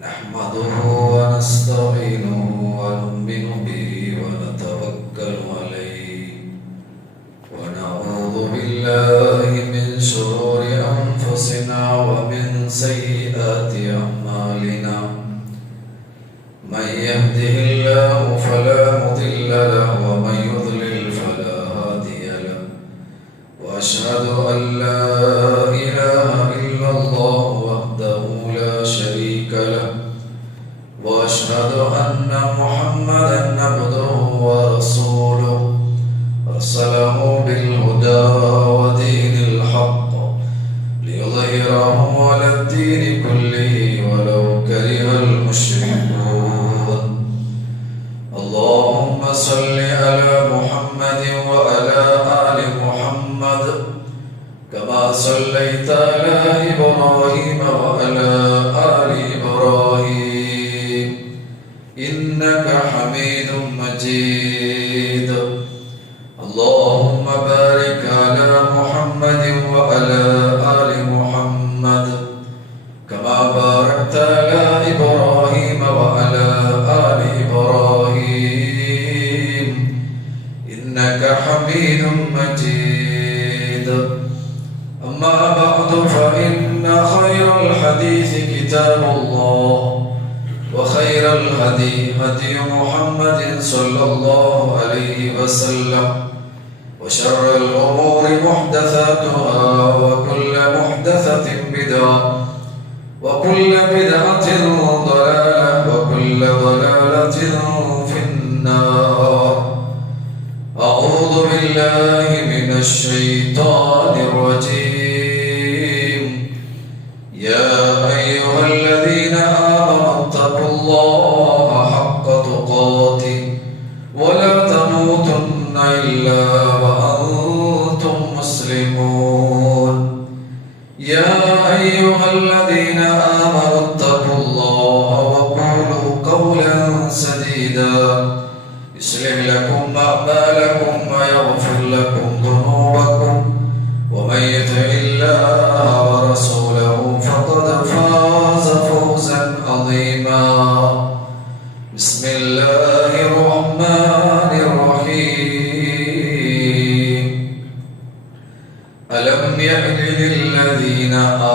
نحمده ونستعينه ونؤمن به ونتوكل عليه ونعوذ بالله من شرور أنفسنا ومن سيئات أعمالنا من يهده الله فلا مضل له ومن يضلل فلا هادي له وأشهد أن لا إله إلا الله وحده لا شريك له وأشهد أن محمدا عبده ورسوله أرسله بالهدى ودين الحق ليظهره على الدين كله ولو كره المشركون اللهم صل على محمد وعلى آل محمد كما صليت على إبراهيم وعلى آل إبراهيم إنك حميد مجيد اللهم بارك على محمد وعلى آل محمد كما باركت على إبراهيم وعلى آل إبراهيم إنك حميد مجيد أما بعد فإن خير الحديث كتاب الله وخير الهدي هدي محمد صلى الله عليه وسلم وشر الأمور محدثاتها وكل محدثة بدعة وكل بدعة ضلالة وكل ضلالة في النار أعوذ بالله من الشيطان الرجيم يا أيها الذين آمنوا اتقوا الله حق تقاته ولا تموتن إلا وأنتم مسلمون يا أيها الذين آمنوا اتقوا الله وقولوا قولا سديدا يصلح لكم أعمالكم ويغفر لكم ذنوبكم ومن يطع الله ورسوله فقد فاز فوزا عظيما بسم الله الرحمن الرحيم ألم يأن للذين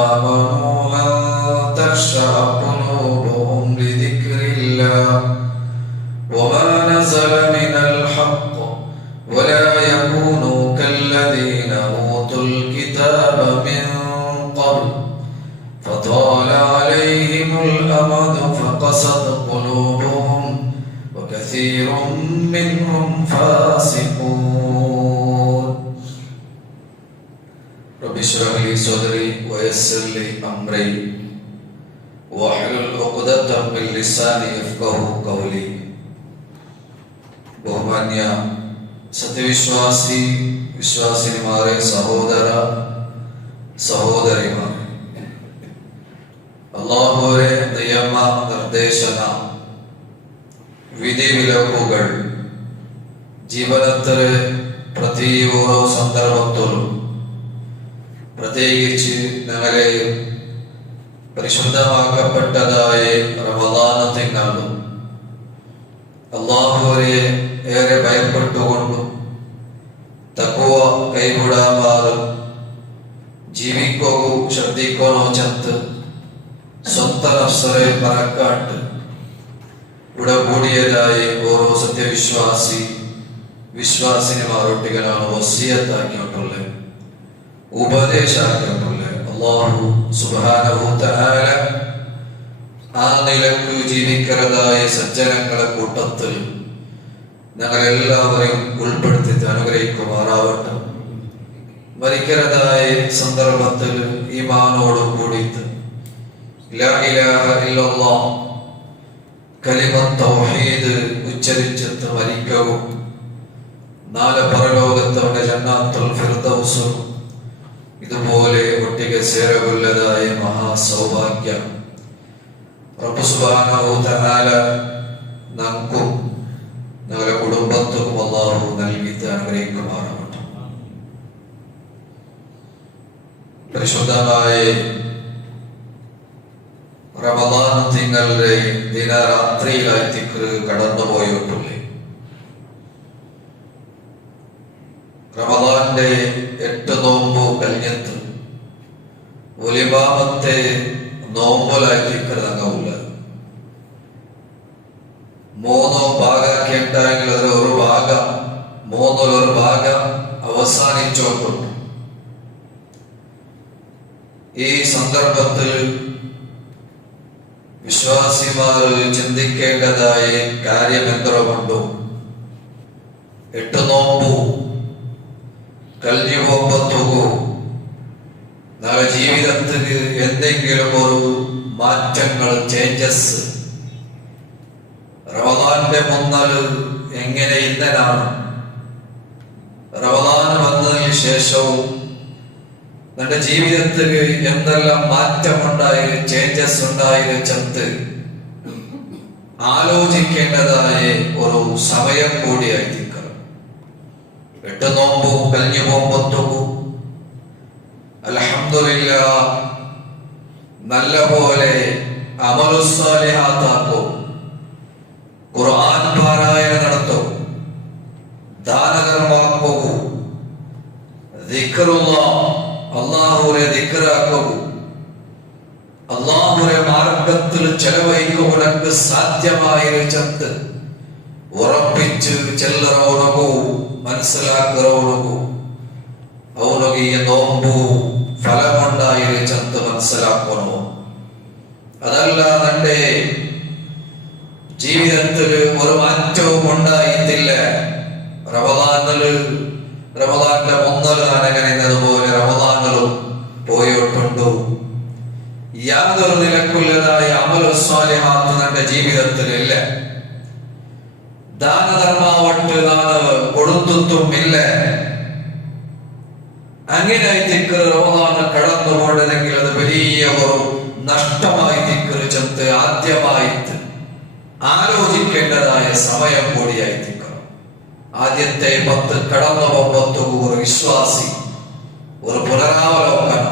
آمنوا أن تخشع قلوبهم لذكر الله وما نزل من الحق ولا يكونوا كالذين أوتوا الكتاب من قبل فطال عليهم الأمد فقست قلوبهم وكثير منهم فاسقون رب اشرح لي صدري ويسر لي أمري واحلل عقدة من لساني يفقهوا قولي ബഹുമാന്യ സത്യവിശ്വാസി വിശ്വാസിനിമാരെ സഹോദര സഹോദരിമാർ അല്ലാഹുവിന്റെ നിയമ നിർദ്ദേശന വിധിവിലക്കുകൾ ജീവിതത്തിലെ പ്രതി ഓരോ സന്ദർഭത്തിലും പ്രത്യേകിച്ച് ഞങ്ങളെ പരിശുദ്ധമാക്കപ്പെട്ടതായ റമദാൻ തിങ്കളും അല്ലാഹുവിനെ ഏറെ ഭയപ്പെട്ടുകൊണ്ടും തഖ്വ കൈവിടാതെ ജീവിക്കുകയോ ശ്രദ്ധിക്കണോ ചത്ത് സ്വന്തം നഫ്സിനെ മറക്കാട്ട് ഇവിടെ കൂടിയതായ ഓരോ സത്യവിശ്വാസി വിശ്വാസിനിമാരൊട്ടികളാണ് വസിയത്താക്കിയിട്ടുള്ളത് ഉപദേശാക്കിയിട്ടുള്ളത് അല്ലാഹു സുബ്ഹാനഹു തആല ആ നിലക്ക് ജീവിക്കുന്നതായ സജ്ജനങ്ങളെ കൂട്ടത്തിൽ ഞങ്ങളെല്ലാവരെയും ഉൾപ്പെടുത്തി അനുഗ്രഹിക്കുമാറാവട്ടെ. മരിക്കുന്നതായ സന്ദർഭത്തിൽ ഈമാനോട് കൂടിയിട്ട് ലാ ഇലാഹ ഇല്ലല്ലാഹ് കലിമത്ത് തൗഹീദ് ഉച്ചരിച്ചിട്ട് മരിക്കവും നാല് പരലോകത്തവന്റെ ജന്നാത്തുൽ ഫിർദൗസ് ഇതുപോലെ ഒട്ടിക ചേരവുള്ളതായ മഹാസൗഭാഗ്യം റബ്ബ് സുബ്ഹാനഹു തആല നമുക്കും ഞങ്ങളുടെ കുടുംബത്തിനും അല്ലാഹു നൽകിയിട്ട് അനുഗ്രഹിക്കുമാറാവട്ടെ. പരിശുദ്ധമായ റമദാൻ തിങ്കളുടെ ദിനരാത്രിയിലായി ദിക്റ് കടന്നുപോയിട്ടില്ലേ? റമദാന്റെ 8 നോമ്പ് കഴിഞ്ഞിട്ട് ഒലിമാമത്തെ നോമ്പലായി ദിക്റ് തങ്ങൂല. 3 ഭാഗമാക്കി ഉണ്ടായെങ്കിൽ അത് ഒരു ഭാഗം 3 ഭാഗം അവസാനിച്ചോട്ടുണ്ട്. ഈ സന്ദർഭത്തിൽ വിശ്വാസിമാർ ചിന്തിക്കേണ്ടതായ കാര്യം എന്തോമുണ്ടോ? 8 നോമ്പു കഴിഞ്ഞു പോകുമ്പോ നാളെ ജീവിതത്തിൽ എന്തെങ്കിലും ഒരു മാറ്റങ്ങൾ, ചേഞ്ചസ് റമദാന്റെ മുന്നൽ എങ്ങനെ ഇന്നലാണ്, റമദാൻ വന്നതിന് ശേഷവും നമ്മുടെ ജീവിതത്തിൽ എന്തെല്ലാം മാറ്റമുണ്ടായി, ചേഞ്ചസ് ഉണ്ടായി ചെന്ന് ആലോചിക്കേണ്ടതായ ഒരു സമയം കൂടിയായിരിക്കും. 8 നോമ്പ് കഴിഞ്ഞു പോകുമ്പോ അൽഹംദുലില്ലാഹ് നല്ല പോലെ അമലുസ്സാലിഹാത്താക്കും, ഖുർആൻ പാരായണം നടത്തും, ദാനധർമാക്കും, ദിക്റുല്ലാഹ് അല്ലാഹുവെ ദിക്റാക്കും, അല്ലാഹുവെ മാർഗത്തിൽ ചെലവഴിക്കുവാനൊക്കെ സാധ്യമായ ചത്ത് ഉറപ്പിച്ച് ചെല്ലറോണകൂ മനസ്സിലാക്കറോണകൂ അവനൊക്കെ ഈ നോമ്പു ഫലമുണ്ടായ ചത്ത് മനസ്സിലാക്കണോ. അതല്ല തന്റെ ജീവിതത്തിൽ ഒരു മാറ്റവും ഉണ്ടായിട്ടില്ല. റമദാന്റെ മുന്നലാണ് റമദാനുകളും പോയിട്ടുണ്ടോ? യാതൊരു നിലക്കുള്ളതായ അമലുസ്സാലിഹാത്ത് തന്റെ ജീവിതത്തിലില്ല. ദാനധർമാവട്ട് കൊടുത്തും ഇല്ല. അങ്ങനെ ദിക്ർ റമദാൻ കടന്നു പോകണമെങ്കിൽ അത് വലിയ ഒരു നഷ്ടമായി ദിക്ർ ചെന്ന് ആദ്യമായിട്ട് ആലോചിക്കേണ്ടതായ സമയം കൂടിയായി ദിക്ർ. ആദ്യത്തെ 10 കടന്നു പോകുമ്പോ ഒരു വിശ്വാസി ഒരു പുനരാവലോകനം,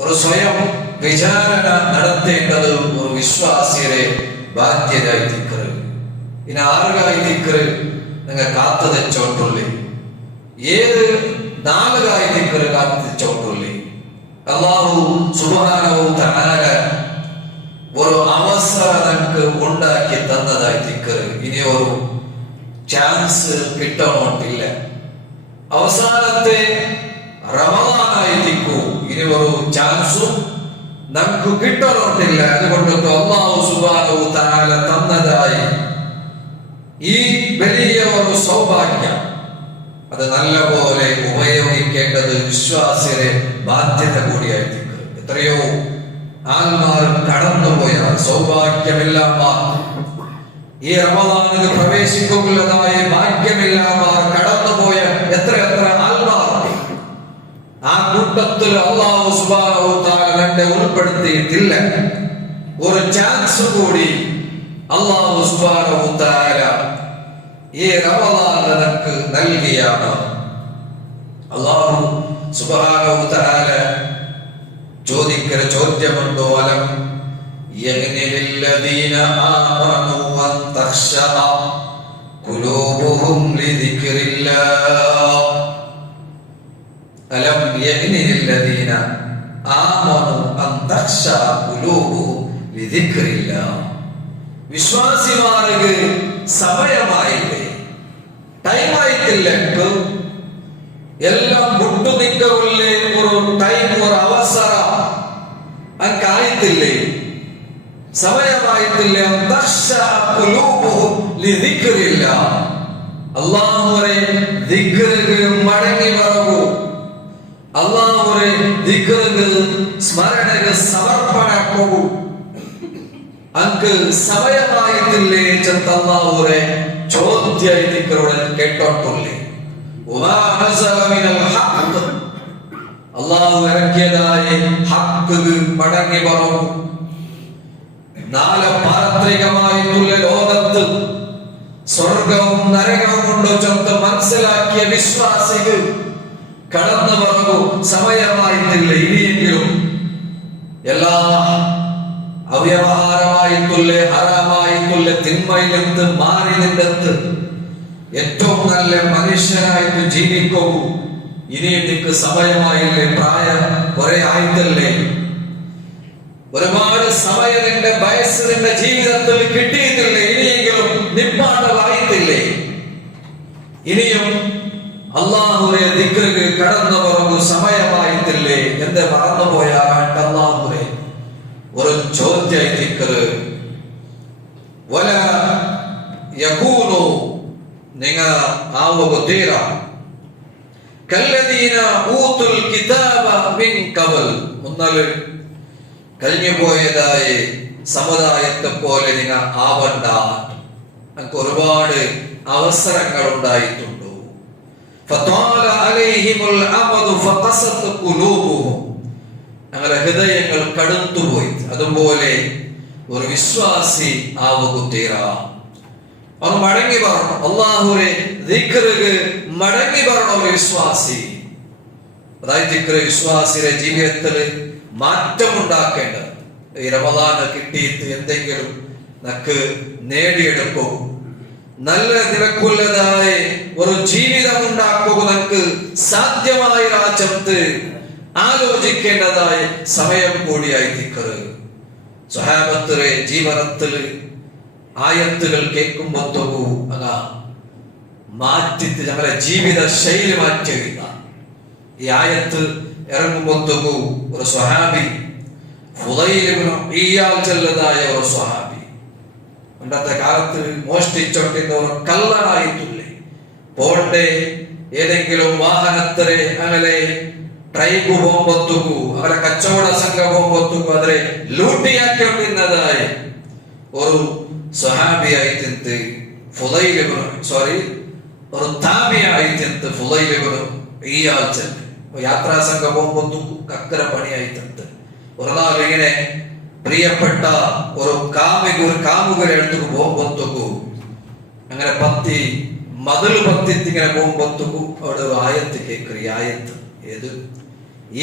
ഒരു സ്വയം വിചാരണ നടത്തേണ്ടത് ഒരു വിശ്വാസിയുടെ ബാധ്യതയായി ദിക്ർ. ഇനി ആറുകായി ദിക്ർ നിങ്ങൾ കാത്തു തെച്ചോട്ടുള്ളേ? ഏത് 4 കായി ദിക്ർ കാത്തു തെച്ചോട്ടുള്ളേ? അല്ലാഹു സുബ്ഹാനഹു തആല ഒരു അവസരം നമുക്ക് ഉണ്ടാക്കി തന്നതായി ദിക്ർ. ഇനി ഒരു ചാൻസ് കിട്ടണോട്ടില്ല. അവസാനത്തെ റമദാനായി ദിക്ർ ഇനി ഒരു ചാൻസും നമുക്ക് കിട്ടണോട്ടില്ല. അതുകൊണ്ട് അല്ലാഹു സുബ്ഹാനഹു തആല തന്നതായി ഈ വലിയ ഒരു സൗഭാഗ്യം അത് നല്ലപോലെ ഉപയോഗിക്കേണ്ടത് വിശ്വാസിയുടെ ബാധ്യത കൂടിയായിരിക്കും. എത്രയോ ആൾമാർ കടന്നുപോയ സൗഭാഗ്യമില്ലാമാർ, ഈ റമദാനിൽ പ്രവേശിക്കുന്നതായ ഭാഗ്യമില്ലാമാർ കടന്നുപോയ എത്ര ആൾമാർ. ആ കൂട്ടത്തിൽ അല്ലാഹു സുബ്ഹാനഹു തആല ഉൾപ്പെടുത്തിയിട്ടില്ല. ഒരു ചാൻസ് കൂടി അല്ലാഹു സുബ്ഹാനഹു തആല ഈ റമദാൻ നമുക്ക് നൽകിയാണ്. അല്ലാഹു സുബ്ഹാനഹു തആല ചോദിക്കുന്ന ചോദ്യമുണ്ടോ? അലം യഗ്നി ലില്ലദീന ആമനൂ അൻ തഖ്ശഅ ഖുലൂബുഹും ലിദിക്രില്ലാഹ്. അലം യഗ്നി ലില്ലദീന ആമനൂ അൻ തഖ്ശഅ ഖുലൂബുഹും ലിദിക്രില്ലാഹ്. വിശ്വാസിമാർക്ക് സമയമായില്ലേ? ടൈമായിട്ടില്ല. എല്ലാം വിട്ടു നിൽക്കല്ലേ? ഒരു ടൈം, ഒരു അവസരം അനക്കായിട്ടില്ലേ? സമയമായിട്ടില്ല. അല്ലാഹുവേ ദിക്റിന് മടങ്ങി വരൂ. അല്ലാഹുവേ ദിക്റിന് സ്മരണക്ക് സമർപ്പണക്കൂ. അങ്ക് സമയമായിട്ടില്ലേ ചെന്ന് അല്ലാഹുവേ ചോദ്യം ദിക്റോടെ കേട്ടോട്ടുള്ളേ. അല്ലാഹു ഇറക്കിയതായ ഹഖ് മടങ്ങി വരൂ. നാല് പാരത്രികമായിട്ടുള്ള ലോകത്ത് സ്വർഗവും നരകവും കൊണ്ട് ചെന്ന് മനസ്സിലാക്കിയ വിശ്വാസികൾ കടന്നു വരൂ. സമയമായിട്ടില്ല. ഇനിയെങ്കിലും എല്ലാ അവ്യവഹാരമായിട്ടുള്ള ഹറാമായിട്ടുള്ള തിന്മയിൽ നിന്ന് മാറി നിന്നിട്ട് ഏറ്റവും നല്ല മനുഷ്യനായിട്ട് ജീവിക്കൂ. ഇനി നിനക്ക് സമയമായില്ലേ, പ്രായം കുറെ ആയിട്ടല്ലേ, ഒരുപാട് സമയം നിന്റെ വയസ്സ് നിന്റെ ജീവിതത്തിൽ കിട്ടിയിട്ടില്ലേ, ഇനിയെങ്കിലും നിപ്പാട്ടമായിട്ടില്ലേ, ഇനിയും അള്ളാഹുവെ ദിക്റുകൾ കടന്നു പോകും സമയമായിട്ടില്ലേ എന്ന് മറന്നുപോയാൽ അള്ളാഹുവെ ഒരു ചോദ്യം ദിക്റ് വല യകൂനു നിങ്ങൾ ആവുക തീര കല്ലദീന ഊതുൽ കിതാബ മിൻ ഖബൽ, മുന്നൽ കഴിഞ്ഞു പോയതായ സമുദായത്തെ പോലെ നിങ്ങൾ ആവണ്ട. നമുക്ക് ഒരുപാട് അവസരങ്ങൾ ഉണ്ടായിട്ടുണ്ട്. ഫത്വാല അലൈഹിമുൽ അമദു ഫഖസത് ഖുലൂബുഹും, അങ്ങനെ ഹൃദയങ്ങൾ കടുത്തുപോയി. അതുപോലെ ഒരു വിശ്വാസി ആവുക തീര. അവർ മടങ്ങി പറഞ്ഞു അല്ലാഹുവേ ദിക്റുകൾ മടങ്ങി പറഞ്ഞ ഒരു വിശ്വാസി. അതായത് ദിക്റ് വിശ്വാസിയുടെ ജീവിതത്തിൽ മാറ്റമുണ്ടാക്കേണ്ടത്. ഈ റമദാന് കിട്ടിയിട്ട് എന്തെങ്കിലും നമുക്ക് നേടിയെടുക്കും, നല്ല നിലക്കുള്ളതായ ഒരു ജീവിതം ഉണ്ടാക്കുക നമുക്ക് സാധ്യമായ രാജ്യത്ത് ആലോചിക്കേണ്ടതായ സമയം കൂടിയായി ദിക്റ്. സ്വഹാബത്തിലെ ജീവനത്തിൽ ആയത്തുകൾ കേൾക്കുമ്പോഴത്തേക്കു അതാ മാറ്റിട്ട് ഞങ്ങളുടെ ജീവിത ശൈലി മാറ്റിയെഴുത. ഈ ആയത്ത് ഇറങ്ങുമ്പോഴത്തേക്കു ഒരു സ്വഹാബി ഫുദൈൽ ഇബ്നു ഇയാദ് ചെല്ലതായ ഒരു സ്വഹാബി, പണ്ടത്തെ കാലത്ത് മോഷ്ടിച്ചോണ്ടിരുന്നവർ കള്ളനായിട്ടില്ലേ, പോണ്ടേ ഏതെങ്കിലും വാഹനത്തിലെ അങ്ങനെ ട്രൈബ് പോകുമ്പോഴത്തേക്കു അവരെ കച്ചവട സംഘം പോകുമ്പോഴത്തേക്കു അതിനെ ലൂട്ടിയാക്കിക്കൊണ്ടിരുന്നതായ ഒരു സ്വഹാബിയായിട്ട് ഫുദൈൽ ഇബ്നു ഒരു താബിയായിട്ട് ഫുദൈൽ ഇബ്നു ഇയാദ് ചെല്ലും. യാത്രാ സംഘം പോകുമ്പോഴത്തേക്കു കക്കര പണിയായിട്ടുണ്ട്. ഒരു നാൾ ഇങ്ങനെ പ്രിയപ്പെട്ട ഒരു കാമുകരെ അടുത്തേക്ക് പോകുമ്പോഴത്തേക്കു അങ്ങനെ മതില് പത്തിട്ട് ഇങ്ങനെ പോകുമ്പോഴത്തേക്കു അവിടെ ഒരു ആയത്ത് കേൾക്കും. ഈ ആയത്ത് ഏത്?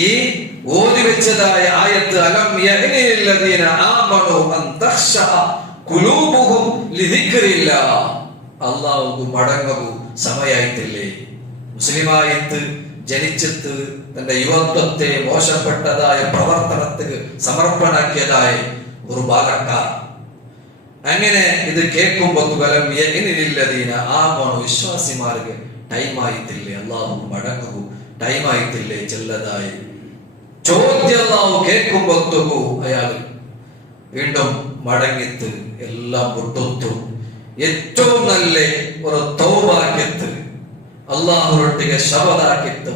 ഈ ഓതി വെച്ചതായ ആയത്ത് അലം യഅനില്ലദീന ആമനു അൻ തഖ്ശഅ ഖുലൂബുഹും ലിദിക്രില്ലാഹ്, അല്ലാഹുവു മടങ്ങൂ സമയായിട്ടില്ലേ. മുസ്ലിമായിട്ട് ജനിച്ചിട്ട് തന്റെ യുവത്വത്തെ മോശപ്പെട്ടതായ പ്രവർത്തനത്തിന് സമർപ്പണാക്കിയതായ ഒരു ബാലക്കാർ അങ്ങനെ ഇത് കേൾക്കുമ്പോൾ വിശ്വാസിമാർക്ക് ടൈമായിട്ടില്ലേ, അള്ളാഹു മടങ്ങൂ ടൈമായിട്ടില്ലേ ചെല്ലതായി ചോദ്യം അള്ളാഹു കേൾക്കുമ്പോഴത്തേക്കു അയാൾ വീണ്ടും മടങ്ങിത്ത് എല്ലാം വിട്ടൊത്തു ഏറ്റവും നല്ല ഒരു തൗബാക്കിത്ത് അള്ളാഹുരൊട്ടിಗೆ ശബദാക്കിತ್ತು.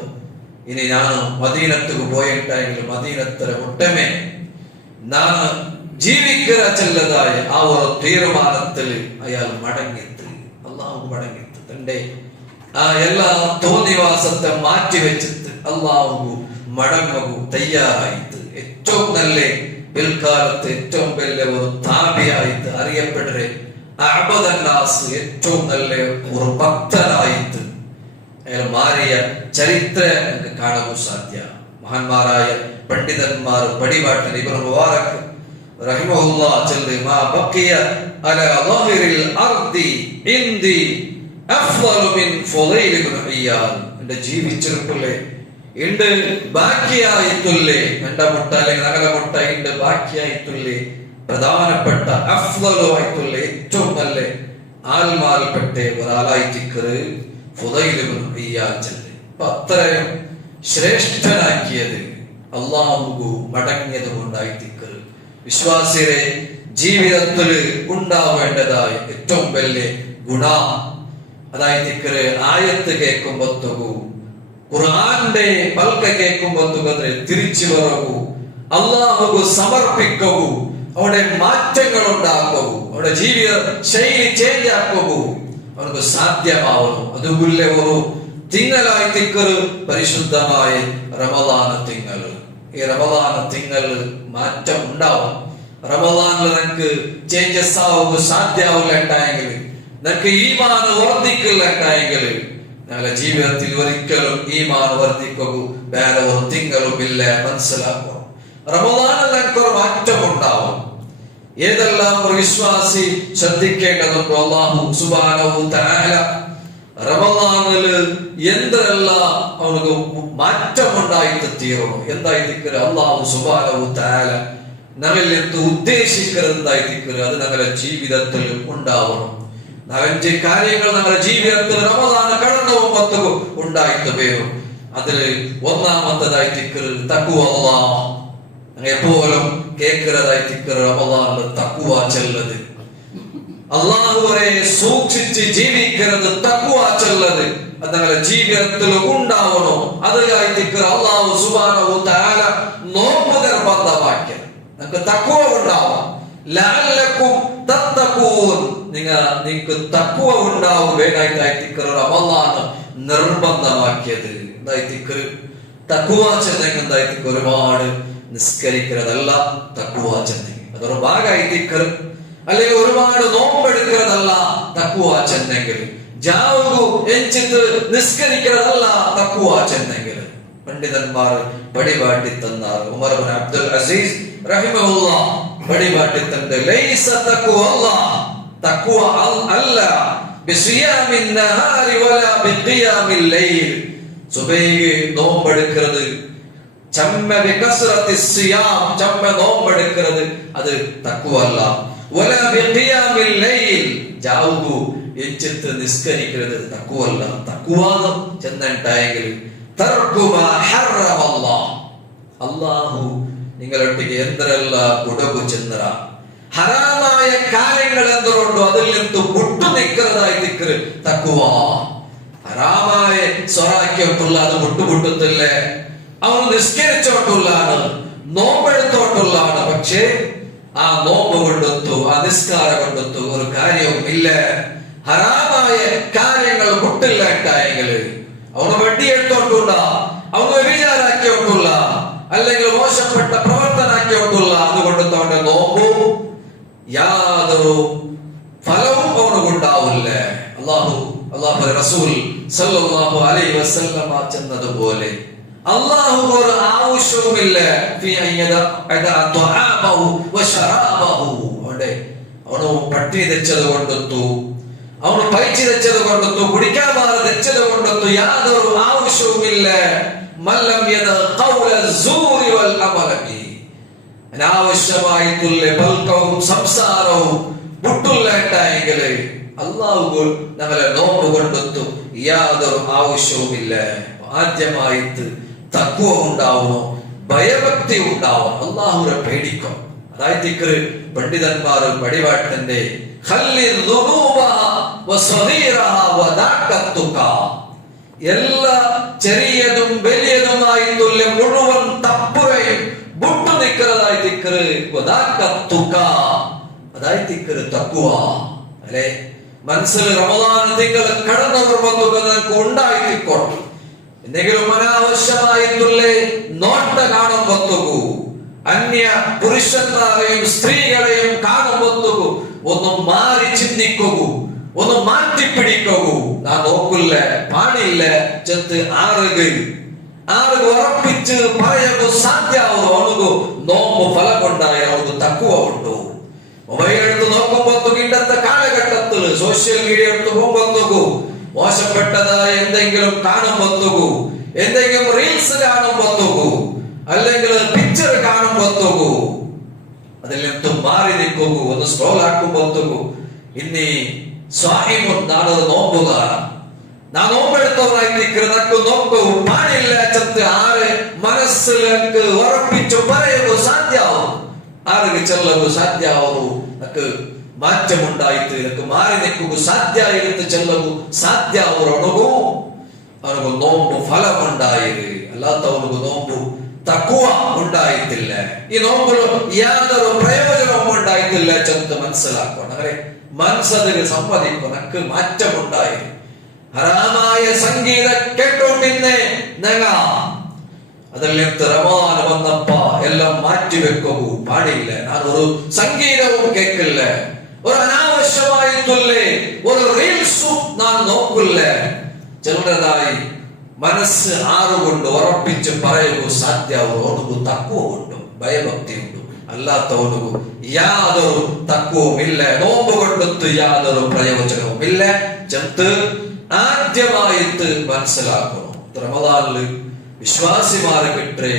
ഇനി ഞാൻ മദീനത്തുക്ക് പോയിട്ടായെങ്കിൽ മദീനത്തിലെ ഒട്ടമേ ನಾನು ജീവിക്കുക ചെല്ലതായ ആ ഒരു തീരുമാനത്തിൽ അയാൾ മടങ്ങിത്ത്, അള്ളാഹു മടങ്ങിത്ത് തന്റെ ആ എല്ലാ തോന്നിവാസത്തെ മാറ്റി വെച്ചിട്ട് അള്ളാഹു മടങ്ങു തയ്യാറായിട്ട് ഏറ്റവും നല്ല പിൽക്കാലത്ത് ഏറ്റവും വലിയ ഒരു താബിയായിട്ട് അറിയപ്പെടുന്ന അഅബദന്നാസ് ഏറ്റവും നല്ല ഒരു ഭക്തനായിട്ട് അയാൾ മാറിയ ചരിത്രം കാണാൻ സാധ്യ. മഹാന്മാരായ പണ്ഡിതന്മാർ പടിവാട്ടൻ ഇബ്നു മുബാറക് റഹിമഹുല്ലാഹ് ചൊല്ലി മാ ബഖിയ അലാ ളാഹിറിൽ അർദി ഇൻദി അഫ്ളലു മിൻ ഫുദൈൽ ഇബ്നു ഇയാദ്, എന്റെ ജീവിച്ചിരിപ്പുള്ളേ ഉണ്ട് ബാക്കിയായിട്ടുള്ളേ എന്റെ മുട്ട അല്ലെങ്കിൽ നഗല മുട്ട ഉണ്ട് ബാക്കിയായിട്ടുള്ളേ പ്രധാനപ്പെട്ട അഫ്ളലു ആയിട്ടുള്ള ഏറ്റവും നല്ല ആൽമാൽപ്പെട്ട ഒരാളായിട്ട് ഫുദൈൽ ഇബ്നു ഇയാദ് ചൊല്ലി. അത്രയും ശ്രേഷ്ഠനാക്കിയത് അള്ളാഹു മടങ്ങിയത് കൊണ്ടായിട്ട് വിശ്വാസിയുടെ ജീവിതത്തിൽ ഉണ്ടാവേണ്ടതായ ഏറ്റവും വലിയ ഗുണം അതായത് ആയത്ത് കേൾക്കുമ്പോഴത്തേക്കു ഖുർആന്റെ പൽക്ക കേൾക്കുമ്പോഴത്തേക്കു അതിനെ തിരിച്ചു വരവൂ, അള്ളാഹു സമർപ്പിക്കൂ, അവിടെ മാറ്റങ്ങൾ ഉണ്ടാക്കൂ, അവിടെ ജീവിത ശൈലി ചേഞ്ച് ആക്കൂ, അവർക്ക് സാധ്യമാവണം. അതുപോലെ ഒരു തിങ്കളായി പരിശുദ്ധമായ റമദാൻ തിങ്കൾ. ഈ റമദാൻ തിങ്കൾ മാറ്റം ഉണ്ടാവും. റമദാനിൽ നിനക്ക് ചേഞ്ചസ് ആവുക സാധ്യമാവില്ല ഉണ്ടായെങ്കിൽ, നിനക്ക് ഈമാൻ വർദ്ധിക്കില്ല ഉണ്ടായെങ്കിൽ ഞങ്ങളുടെ ജീവിതത്തിൽ ഒരിക്കലും ഈമാൻ വർദ്ധിക്കൂ വേറെ ഒരു തിങ്കളും ഇല്ല. മനസ്സിലാക്കണം, റമദാനിൽ നിനക്കൊരു മാറ്റം ഉണ്ടാവും. ഏതെല്ലാം ഒരു വിശ്വാസി ശ്രദ്ധിക്കേണ്ടതുണ്ടോ അല്ലാഹു സുബ്ഹാനഹു തആല റമളാനില് എന്തെല്ലാം അവർക്ക് മാറ്റമുണ്ടായിട്ട് തീരണം എന്തായിട്ട് അല്ലാഹു സുബ്ഹാനഹു തആല നമ്മളിൽ എന്ത് ഉദ്ദേശിക്കുന്നതായിട്ട് അത് നമ്മുടെ ജീവിതത്തിൽ ഉണ്ടാവണം. 4 കാര്യങ്ങൾ നമ്മുടെ ജീവിതത്തിൽ റമളാൻ കടന്നു പോകുമ്പോൾ ഉണ്ടായിട്ട് വരും. അതിൽ ഒന്നാമത്തേതായിട്ട് തഖ്വ. അല്ലാഹ് എപ്പോഴും കേൾക്കുന്നതായിട്ട് റമളാനിൽ തഖ്വ ചെല്ലത്, അല്ലാഹുവരെ സൂക്ഷിച്ച് ജീവിക്കുന്നത്, തഖ്വ ചെല്ലത് അത് നമ്മുടെ ജീവിതത്തിൽ ഉണ്ടാവണം. അതിലായിട്ട് അല്ലാഹു സുബ്ഹാനഹു തആല നോമ്പ് നിർബന്ധമാക്കിയത് നമുക്ക് തഖ്വ ഉണ്ടാവാം. ലഅല്ലക്കും തത്തഖൂൻ, നിങ്ങൾക്ക് തഖ്വ ഉണ്ടാവും വേണമായിട്ട് റമളാൻ നിർബന്ധമാക്കിയത്. തഖ്വ ചെന്നെങ്കിൽ എന്തായിട്ട് ഒരുപാട് നിസ്കരിക്കുന്നതല്ല തഖ്വ ചെന്നെങ്കിൽ അതൊരു ഭാഗമായിട്ട്, അല്ലെങ്കിൽ ഒരുപാട് നോമ്പെടുക്കുന്നതല്ല തഖ്വ ചെന്നെങ്കിൽ, ജാവുകു എഞ്ചിത്ത് നിസ്കരിക്കുന്നതല്ല തഖ്വ ചെന്നെങ്കിൽ. പണ്ഡിതന്മാർ പടിപാട്ടി തന്നാർ. ഉമർ ഇബ്നു അബ്ദുൽ അസീസ് റഹിമഹുല്ലാഹ് പടിപാട്ടി തന്റെ ലൈസ തഖ്വല്ലാഹ്, തഖ്വ അല്ല ബിസിയാമിൻ നഹാരി വലാ ബിഖിയാമിൽ ലൈൽ, സുബൈഹി നോമ്പെടുക്കുന്നത് ചമ്മ ബികസ്റത്തി സിയാം, ചമ്മ നോമ്പെടുക്കുന്നത് അത് തഖ്വ അല്ല. വലാ ബിഖിയാമിൽ ലൈൽ, ജാവുകു എഞ്ചിത്ത് നിസ്കരിക്കുന്നത് തഖ്വ അല്ല. തഖ്വ ചെന്നിട്ടായെങ്കിൽ തർക്കുമാ ഹറമല്ലാഹ്, അല്ലാഹു നിങ്ങളൊട്ടിക്ക് എന്തെല്ലാം കുടകു ചെന്നറ ഹറാമായ കാര്യങ്ങൾ എന്തുകൊണ്ടോ അതിൽ നിന്ന് വിട്ടു നിൽക്കുന്നതായിട്ട് തഖ്വ. ഹറാമായ സ്വറാക്കിയോട്ടുള്ള അത് വിട്ടുമുട്ടത്തില്ലേ, അവൻ നിസ്കരിച്ചോട്ടുള്ളാണ്, നോമ്പെടുത്തോട്ടുള്ളാണ്. പക്ഷേ ആ നോമ്പ് കൊണ്ടെത്തു, ആ നിസ്കാരം കൊണ്ടെത്തു ഒരു കാര്യവും ഇല്ല. ഹറാമായ കാര്യങ്ങൾ വിട്ടില്ലാട്ടായെങ്കിൽ അവന് വെട്ടിയെടുത്തോട്ടുള്ള, അവന് വ്യഭിചാരാക്കിയോട്ടുള്ള, അല്ലെങ്കിൽ മോശപ്പെട്ട പ്രവർത്തനാക്കിയോട്ടുള്ള, അതുകൊണ്ട് അവന്റെ നോമ്പും യാതൊരു ഫലവും അവന് ഉണ്ടാവില്ല. അല്ലാഹു റസൂൽ സല്ലല്ലാഹു അലൈഹി വസല്ലം ചെന്നതുപോലെ അല്ലാഹു ഒരു ആവശ്യവുമില്ല അവന് പട്ടി തെച്ചത് കൊണ്ടെത്തു, അവന് പൈച്ചി തെച്ചത് കൊണ്ടെത്തു, കുടിക്കാൻ മാറി തെച്ചത് കൊണ്ടെത്തു, യാതൊരു ആവശ്യവുമില്ല. അനാവശ്യമായിട്ടുള്ള ബൽക്കവും സംസാരവും വിട്ടുള്ളായിട്ടായെങ്കിൽ അല്ലാഹു നമ്മളെ നോമ്പ് കൊണ്ടെത്തു, യാതൊരു ആവശ്യവുമില്ല. ആദ്യമായിട്ട് തഖ്വ ഉണ്ടാവണോ, ഭയഭക്തി ഉണ്ടാവണം, അല്ലാഹുവിനെ പേടിക്കും. അതായത് പണ്ഡിതന്മാർ പടിവാട്ടന്റെ എല്ലാ ചെറിയതും വലിയതുമായിട്ടുള്ള മുഴുവൻ തപ്പുറയും വിട്ടു നിൽക്കുന്നതായിട്ട് തഖ്വ അല്ലെ. മനസ്സിൽ റമളാൻ തിങ്കൾ കടന്നവർ വന്നു ഉണ്ടായിക്കോട്ടെ, എന്തെങ്കിലും അനാവശ്യമായിട്ടുള്ള നോട്ട കാണുമ്പോ, അന്യ പുരുഷന്മാരെയും സ്ത്രീകളെയും കാണുമ്പോ ഒന്ന് മാറി ചിന്തിക്കൂ, ഒന്ന് മാറ്റിപ്പിടിക്കൂ. നാ നോക്കില്ല പാടില്ല ചെത്ത് ആറുക ഉറപ്പിച്ച് പറയുക സാധ്യാവും. അവനക്ക് നോമ്പ് ഫലം കൊണ്ടായി അവർക്ക് തഖ്വ ഉണ്ടോ. മൊബൈൽ എടുത്ത് നോക്കുമ്പോ ഇന്നത്തെ കാലഘട്ടത്തിൽ സോഷ്യൽ മീഡിയ എടുത്ത് പോകുമ്പോ മോശപ്പെട്ടതായ എന്തെങ്കിലും കാണുമ്പോ, എന്തെങ്കിലും റീൽസ് കാണുമ്പോ, അല്ലെങ്കിൽ പിക്ചർ കാണുമ്പോ അതിൽ നിന്നും മാറി നിൽക്കൂ, ഒന്ന് സ്ക്രോൾ ആക്കുമ്പോ ഇനി സ്വാഹിമും നാളൊരു നോമ്പുകാരാണ്, നാ നോമ്പെടുത്തവരായിട്ട് നോക്കൂ പാടില്ല ചെത്ത് ആറ് മനസ്സിലേക്ക് ഉറപ്പിച്ചു പറയുക സാധ്യാവും, ആർക്ക് ചെല്ലവു സാധ്യാവൂ, നക്ക് മാറ്റമുണ്ടായിട്ട് നിനക്ക് മാറി നിൽക്കുക സാധ്യായിട്ട് ചെല്ലവു സാധ്യാവുറണകൂ. അവനക്ക് നോമ്പ് ഫലമുണ്ടായത്, അല്ലാത്തവനക്ക് നോമ്പ് തഖ്വ ഉണ്ടായിട്ടില്ല. ഈ നോമ്പിൽ യാതൊരു പ്രയോജനവും ഉണ്ടായിട്ടില്ല ചെന്ന് മനസ്സിലാക്കണം. അങ്ങനെ മനസ്സതിന് സമ്മതിക്കും, നക്ക് മാറ്റമുണ്ടായി. ഹറാമായ സംഗീതം കേട്ടോണ്ടിന്നെ അതിൽ നിന്ന് റമളാൻ വന്നപ്പ എല്ലാം മാറ്റിവെക്കൂ, പാടില്ല. ഞാനൊരു സംഗീതവും കേൾക്കില്ല, ഒരു അനാവശ്യമായിട്ടില്ലേ ഒരു റീൽസും ഞാൻ നോക്കില്ല. ചിലതായി മനസ്സ് ആറുകൊണ്ട് ഉറപ്പിച്ച് പറയുക സാധ്യവും തഖ്വ ഉണ്ട്, ഭയഭക്തി ഉണ്ട്. അല്ലാത്തവനു യാതൊരു തക്കവുമില്ല. നോമ്പ് കൊണ്ടത്ത് യാതൊരു പ്രയോജനവുമില്ല. ജന്ത് ആദ്യമായിട്ട് മനസ്സിലാക്കണം. റമദാനില് വിശ്വാസിമാരെ കിട്ടേ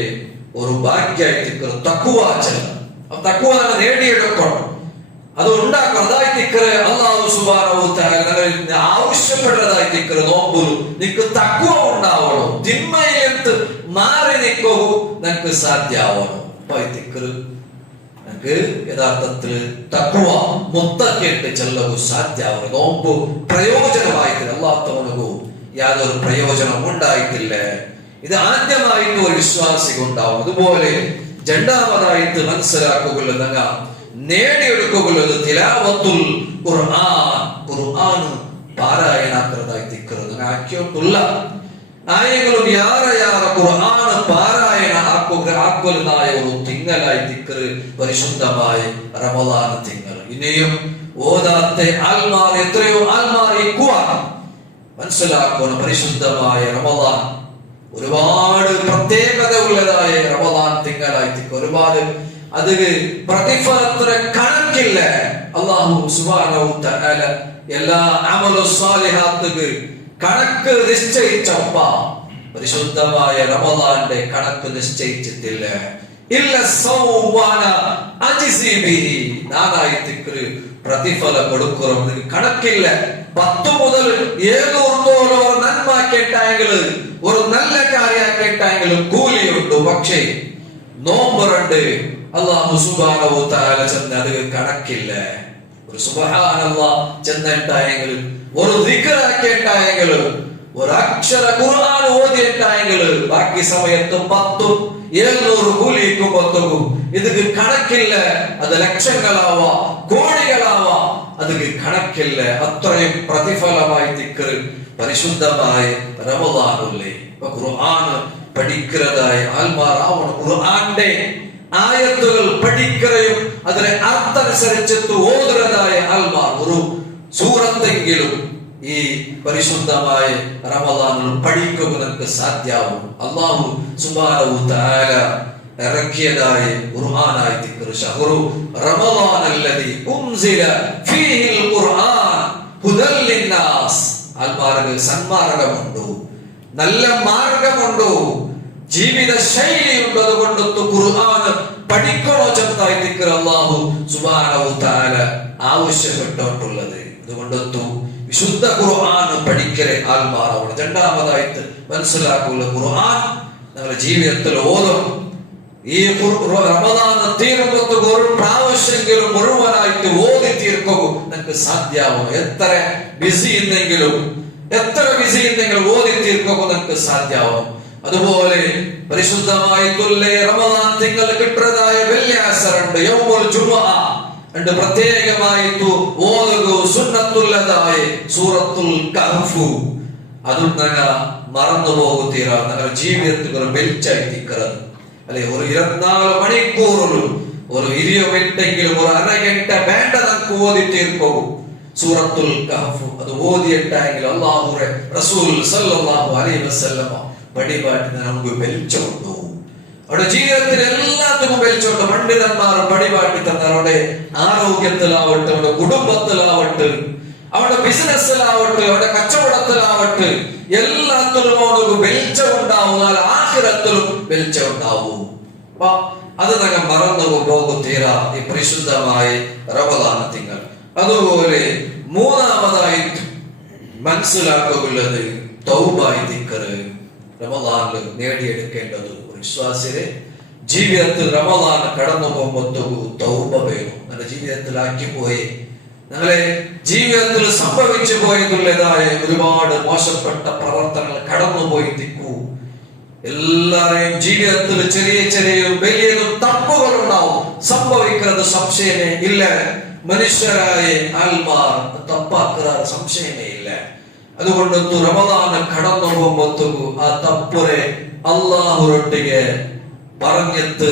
ഒരു ഭാഗ്യായിട്ട് തക്കുവ ചെല്ലണം. തക്കുവ നേടിയെടുക്കണം. അത് ഉണ്ടാക്കണം. അതായിട്ട് അല്ലാഹു സുബ്ഹാനഹു വ തആല ആവശ്യപ്പെട്ടതായിട്ട് നോമ്പുలు നിനക്ക് തക്കുവ ഉണ്ടാവണം. തിന്മയിലെത്ത് മാറി നിൽക്കൂ നിനക്ക് സാധ്യമാവണം. നിനക്ക് യഥാർത്ഥത്തിൽ തക്കുവ മുത്തക്കേട്ട് ചെല്ലവു സാധ്യമാവണം. നോമ്പ് പ്രയോജനമായിട്ടില്ല. അല്ലാത്തവനു യാതൊരു പ്രയോജനം ഉണ്ടായിട്ടില്ല. ഇത് ആദ്യമായിട്ട് ഒരു വിശ്വാസിക്ക് ഉണ്ടാവും. അതുപോലെ രണ്ടാമതായിട്ട് മനസ്സിലാക്കുകയുള്ളത് നേടിയെടുക്കുകയുള്ളത് തിലാവത്തുൽ ഖുർആൻ. ഖുർആൻ പാരായണാക്കൃതായിത്തിക്കുന്നത് ആക്കിയിട്ടുള്ള ആയെങ്കിലും യാറ ഖുർആൻ പാരായണ ആക്കുലതായ ഒരു തിങ്കളായി തിക്കറ് പരിശുദ്ധമായ റമദാൻ തിങ്കൾ. ഇനിയും ഓതാത്തെ ആൽമാർ എത്രയോ ആൽമാർ മനസ്സിലാക്കുന്ന പരിശുദ്ധമായ റമദാൻ ഒരുപാട് പ്രത്യേകത ഉള്ളതായ റമദാൻ തിങ്കളായി ഒരുപാട് അത് പ്രതിഫലത്തിന് കണക്കില്ല. അല്ലാഹു സുബ്ഹാനഹു വ തആല എല്ലാ അമലു സ്വാലിഹാത്തുക്ക് കണക്ക് നിശ്ചയിച്ചപ്പ പരിശുദ്ധമായ റമദാന്റെ കണക്ക് നിശ്ചയിച്ചിട്ടില്ല. ഇല്ല സൗവാന അജ്സി ബിഹി നാനായിത്തിക്ക് പ്രതിഫലം കൊടുക്കുന്നത് കണക്കില്ല. 10 മുതൽ 700 നന്മ കേട്ടായെങ്കിൽ ഒരു നല്ല കാര്യം കേട്ടായെങ്കിലും കൂലിയുണ്ട്. പക്ഷേ നോമ്പുണ്ട് അല്ലാഹു സുബ്ഹാനഹു വ തആല ചെന്ന് അത് കണക്കില്ല. ഒരു സുബ്ഹാനല്ലാഹ് ചെന്നിട്ടായെങ്കിൽ ഒരു ദിക്റാക്കേട്ടായെങ്കിൽ ഒരു അക്ഷര ഖുർആൻ ഓതിയിട്ടായെങ്കിൽ ബാക്കി സമയത്ത് 10 700 കൂലിക്കും 10 ഇതിക്ക് കണക്കില്ല. അത് ലക്ഷങ്ങളാവാ കോടികളാവാ അത് കണക്കില്ല. അത്രയും പ്രതിഫലമായി ദിക്ർ പരിശുദ്ധമായ റമദാനിലെ ഖുർആൻ പഠിക്കുന്നതായ ആൽമാറാവണം. ഖുർആന്റെ ആയത്തുകൾ പഠിക്കുകയും അതിനെ അർത്ഥമനുസരിച്ച് ഓതുന്നതായ ആൽമാർ ഒരു സൂറത്തെങ്കിലും ഈ പരിശുദ്ധമായ റമദാനിൽ പഠിക്കുക നിനക്ക് സാധ്യമാവും. അല്ലാഹു സുബ്ഹാനഹു വ തആല ഇറക്കിയതായ ഖുർആനായി ദിക്ർ ശഹ്റു റമദാനല്ലദീ ഉൻസില ഫീഹിൽ ഖുർആൻ ഹുദൽ ലിന്നാസ്. ആൽമാർക്ക് സന്മാർഗമുണ്ടോ, നല്ല മാർഗമുണ്ടോ, ജീവിത ശൈലിയുണ്ട്. അതുകൊണ്ട് ഖുർആൻ പഠിക്കണോ ചെറുതായി ദിക്ർ അല്ലാഹു സുബ്ഹാനഹു വ തആല ആവശ്യപ്പെട്ടിട്ടുള്ളത്. അതുകൊണ്ട് വിശുദ്ധ ഖുർആൻ പഠിക്കരെ ആൽമാറാവണം. രണ്ടാമതായിട്ട് മനസ്സിലാക്കുക ഖുർആൻ നമ്മുടെ ജീവിതത്തിൽ ഓതും. ഈ റമദാൻ തീരുമ്പോ ഒരു പ്രാവശ്യമെങ്കിലും മുഴുവനായിട്ട് ഓതി തീർക്കുക നിനക്ക് സാധ്യമാവും. എത്ര ബിസി ഉണ്ടെങ്കിലും ഓതി തീർക്കുക നിനക്ക് സാധ്യമാവും. അതുപോലെ പരിശുദ്ധമായിട്ടുള്ള റമദാൻ തിങ്കൾ കിട്ടുന്നതായ വെള്ളിയാഴ്ച യൗമുൽ ജുമുഅ ഉണ്ട്. പ്രത്യേകമായിട്ട് ഓതുക സുന്നത്തുള്ളതായ സൂറത്തുൽ കഹ്ഫ്. അതും മറന്നു പോകുത്തീരാ. ഞങ്ങളുടെ ജീവിതത്തിൽ ഒരു വെളിച്ചായി തീർക്കുന്നത് അല്ലെ. ഒരു 24 മണിക്കൂറിലും ഒരു 20 മിനിറ്റെങ്കിലും ഒരു അരഗಂಟೆ വേണ്ട നമുക്ക് ഓതി തീർക്കും സൂറത്തുൽ കഹ്ഫ്. അത് ഓതിയിട്ടായെങ്കിൽ അല്ലാഹുവേ റസൂൽ സല്ലല്ലാഹു അലൈഹി വസല്ലമ പടിപാട്ടിന് നമുക്ക് വെളിച്ചമുണ്ടോ. അവിടെ ജീവിതത്തിൽ എല്ലാത്തിനും വെളിച്ചമുണ്ട്. പണ്ഡിതന്മാർ പടിപാട്ടി തന്നെ അവരുടെ ആരോഗ്യത്തിലാവട്ടെ, അവരുടെ കുടുംബത്തിലാവട്ടെ, അവരുടെ ബിസിനസ്സിലാവട്ടെ, അവരുടെ കച്ചവടത്തിലാവട്ടെ, എല്ലാത്തിലും അവർക്ക് വെളിച്ചമുണ്ടാവുന്നാൽ ആഖിറത്തിലും വെളിച്ചമുണ്ടാവും. അപ്പൊ അത് ഞങ്ങൾ മറന്നു പോകുത്തീരാ ഈ പരിശുദ്ധമായ റമദാൻ തിങ്കൾ. അതുപോലെ മൂന്നാമതായിട്ട് മനസ്സിലാക്കുകയുള്ളത് തൗബായി ദിക്ർ. റമദാനിൽ നേടിയെടുക്കേണ്ടത് വിശ്വാസിയെ ജീവിതത്തിൽ റമദാൻ കടന്നു പോകുമ്പോൾ തൗബ വേണം. നമ്മുടെ ജീവിതത്തിലാക്കി പോയി ഞങ്ങളെ ജീവിതത്തിൽ സംഭവിച്ചു പോയതുള്ളതായ ഒരുപാട് മോശപ്പെട്ട പ്രവർത്തനങ്ങൾ കടന്നുപോയി തിക്കൂ. എല്ലാരെയും ജീവിതത്തിൽ ചെറിയ വലിയതും തപ്പുകൾ ഉണ്ടാവും. സംഭവിക്കുന്നത് സംശയമേ ഇല്ല. മനുഷ്യരായ ആൽമാർ തപ്പാക്കുക സംശയമേ ഇല്ല. അതുകൊണ്ട് റമദാൻ കടന്നു പോകുമ്പോ ആ തപ്പുരെ അല്ലാഹുവൊട്ടിಗೆ പറഞ്ഞിട്ട്